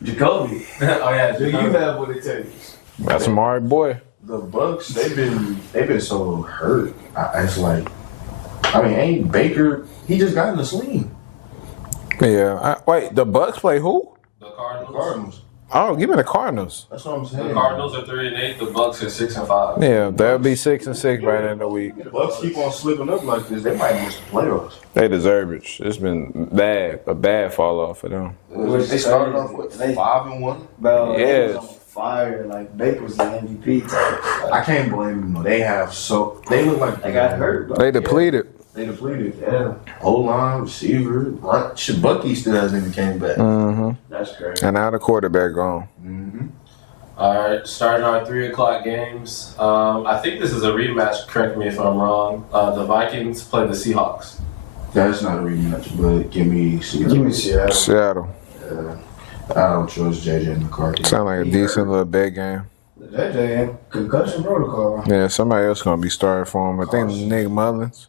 Jacoby. Oh yeah, Do you have what it takes? That's a Mari boy. The Bucks, they've been so hurt. It's like, I mean, ain't Baker? He just got in the sling. Yeah. Wait, the Bucks play who? The Cardinals. Cardinals. Oh, give me the Cardinals. That's what I'm saying. The Cardinals are 3-8. The Bucks are 6-5. Yeah, they'll be 6-6 by the end of the week. The Bucks keep on slipping up like this. They might miss the playoffs. They deserve it. It's been a bad fall off for them. They started off with They- 5-1. Bro, Yeah. they was on fire. Like, Baker was the MVP type. I can't blame them. They look like They got hurt, bro. They depleted. They depleted. Yeah. O-line, receiver. Bucky still hasn't even came back. Mm-hmm. That's crazy. And now the quarterback gone. Mm-hmm. All right, starting our 3:00 games. I think this is a rematch. Correct me if I'm wrong. The Vikings play the Seahawks. That's not a rematch, but give me Seattle. Give me Seattle. Seattle. I don't trust JJ McCarthy. Sound like a decent little big game. JJ in concussion protocol. Yeah, somebody else gonna be starting for him. I think Nick Mullins.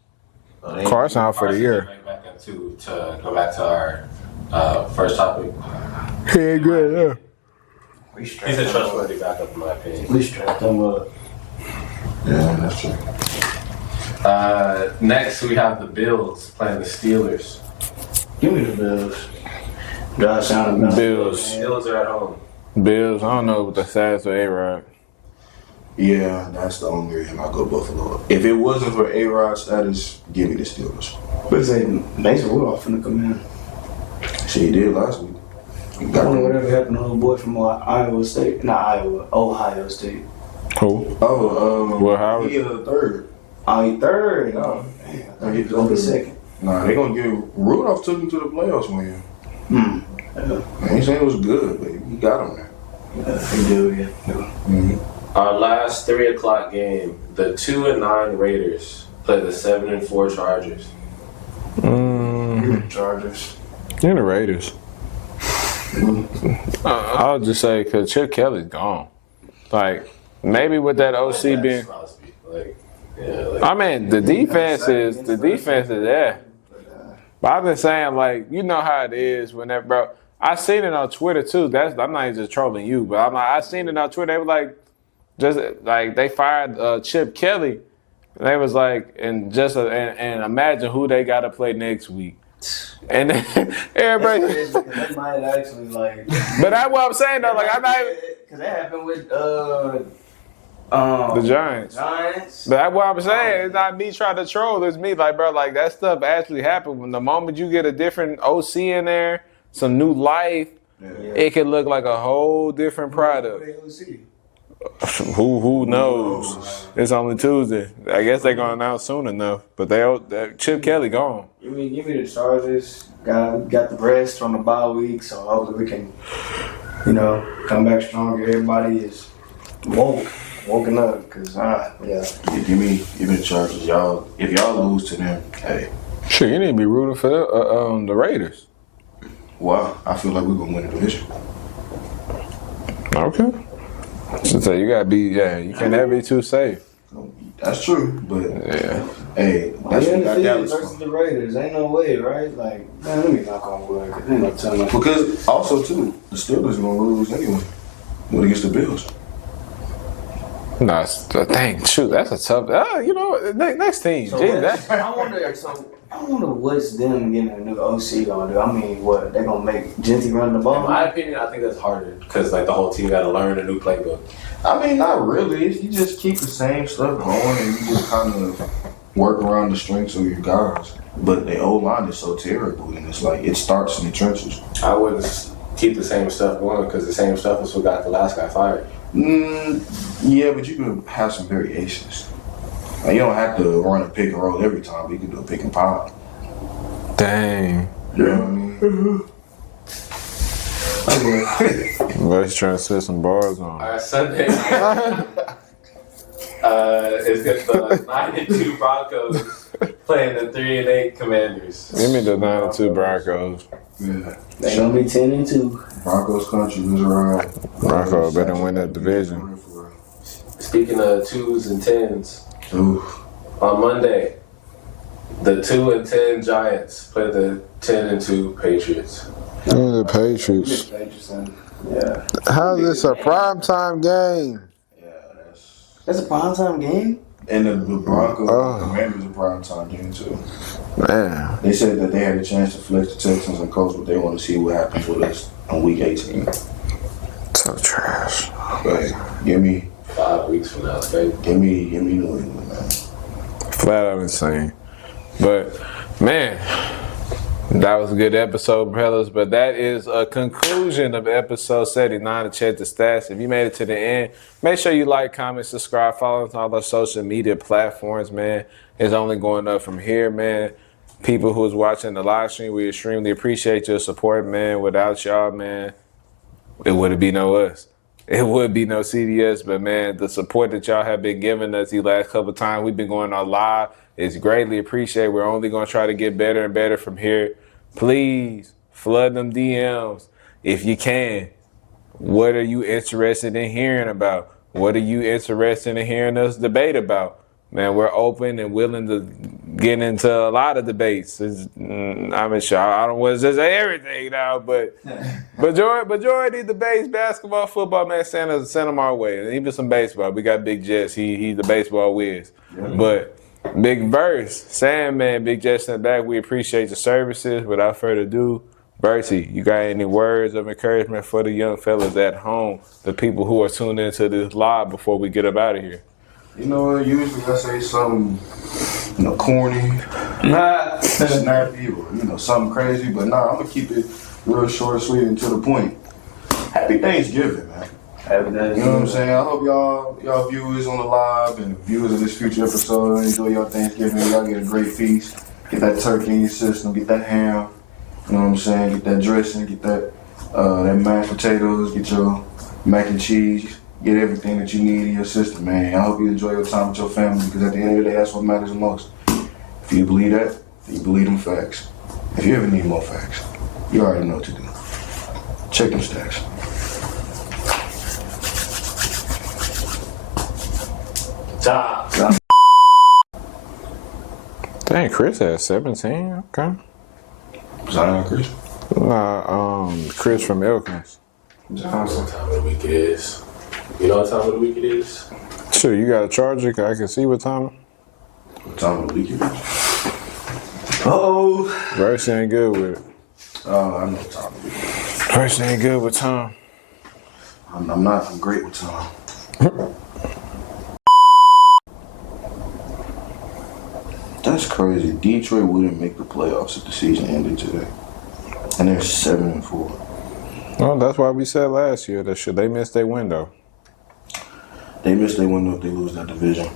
Carson out for the year. To go back to our first topic. He ain't good, yeah. He's a trustworthy backup in my opinion. We strapped him up. Yeah, that's true. Next, we have the Bills playing the Steelers. Give me the Bills. Josh sounded Bills. Steelers are at home. Bills, I don't know what the stats of A-Rod. Yeah, that's the only reason I go Buffalo. If it wasn't for A-Rod status, give me the Steelers. But say Mason Rudolph finna come in. Shit, he did last week. I wonder whatever happened to the boy from Iowa State. Not Iowa, Ohio State. Who? Oh, Well, how he third. He third. Oh, damn. I thought he was gonna be second. Nah, they gonna give Rudolph took him to the playoffs one year. Yeah. I ain't saying it was good, but he got him there. Yeah, they do, yeah. Mm-hmm. Our last 3:00 game, the 2-9 Raiders play the 7-4 Chargers. Chargers. You're the Raiders. I'll just say because Chip Kelly's gone. Like maybe with that OC being. I mean the defense is there. But I've been saying like you know how it is whenever bro. I seen it on Twitter too. I'm not just trolling you, but I seen it on Twitter. They were like just like they fired Chip Kelly. And they was like and imagine who they got to play next week. And then everybody. That might actually like. But that's what I'm saying though. Like I'm not even. Because that happened with The Giants. Giants. But that's what I'm saying. It's not me trying to troll. It's me like, bro, like that stuff actually happened. When the moment you get a different OC in there, some new life, it can look like a whole different product. Who knows? It's only Tuesday. I guess they're gonna announce soon enough. But Chip Kelly gone. Give me the Chargers. Got the rest on the bye week, so hopefully we can, come back stronger. Everybody is woken up, cause Give me the Chargers, y'all. If y'all lose to them, hey. Sure, you need to be rooting for the Raiders. Wow, I feel like we're gonna win the division. Okay. So you gotta be, you can't ever be too safe. That's true, but hey, that's what got Dallas versus the Raiders. Ain't no way, right? Like, man, let me knock on wood. Ain't no telling. Because also too, the Steelers are gonna lose anyway. When against the Bills. Nah, dang, shoot, that's a tough. Next team. So Gee, I wonder what's them getting a new OC gonna do. I mean, what they gonna make Genty run the ball? In my opinion, I think that's harder because like the whole team got to learn a new playbook. I mean, not really. You just keep the same stuff going and you just kind of work around the strengths of your guys. But the O-line is so terrible, and it's like it starts in the trenches. I wouldn't keep the same stuff going because the same stuff is what got the last guy fired. Yeah, but you can have some variations. Like, you don't have to run a pick and roll every time, but you can do a pick and pop. Dang. You know what I mean? Well, he's trying to set some bars on. All right, Sunday. It's the 9-2 Broncos playing the 3-8 Commanders. Give me the 9-2 Broncos. Yeah. They gonna be 10-2. Broncos country was around. Broncos better win that division. Speaking of 2s and 10s, Oof. on Monday, the 2-10 Giants play the 10-2 Patriots. The Patriots. Yeah. How is this a primetime game? Yeah, That's a primetime game? and the Broncos, Commanders a primetime game too. Man. They said that they had a chance to flex the Texans and Colts, but they want to see what happens with us on week 18. So trash. But give me 5 weeks from now, baby. give me New England, man. Flat out insane. But, man, That was a good episode, fellas. But that is a conclusion of episode 79 of Check the Stats. If you made it to the end, make sure you like, comment, subscribe, follow us on all our social media platforms, man. It's only going up from here, man. People who's watching the live stream, we extremely appreciate your support, man. Without y'all, man, it wouldn't be no us. It would be no CDS, but, man, the support that y'all have been giving us the last couple of times we've been going on live is greatly appreciated. We're only going to try to get better and better from here. Please flood them DMs if you can. What are you interested in hearing about? What are you interested in hearing us debate about? Man, we're open and willing to get into a lot of debates. I'm sure I don't want to say everything now, but majority debates, basketball, football, man, send them our way. And even some baseball. We got Big Jess. He's the baseball whiz. Yeah. But Big Verse, Sandman, Big Jess in the back, we appreciate the services. Without further ado, Bertie, you got any words of encouragement for the young fellas at home, the people who are tuned into this live before we get up out of here? You know, usually I say something, corny, snappy, or, something crazy. But I'm going to keep it real short, sweet, and to the point. Happy Thanksgiving, man. Happy Thanksgiving. You know what I'm saying? I hope y'all viewers on the live and viewers of this future episode enjoy your Thanksgiving. Y'all get a great feast. Get that turkey in your system. Get that ham. You know what I'm saying? Get that dressing. Get that mashed potatoes. Get your mac and cheese. Get everything that you need in your system, man. I hope you enjoy your time with your family because at the end of the day, that's what matters the most. If you believe that, you believe them facts. If you ever need more facts, you already know what to do. Check them stats. Top. Dang, Chris has 17. Okay. Zion Chris? Chris from Elkins. Johnson. What time of the week it is? You know what time of the week it is? Sure, you got a charger? I can see what time. What time of the week it is? Uh-oh. Verse ain't good with it. Oh, I know what time of the week it is. Verse ain't good with time. I'm not. I'm great with time. That's crazy. Detroit wouldn't make the playoffs if the season ended today. And they're 7-4. Well, that's why we said last year that should they miss their window. They miss their window if they lose that division.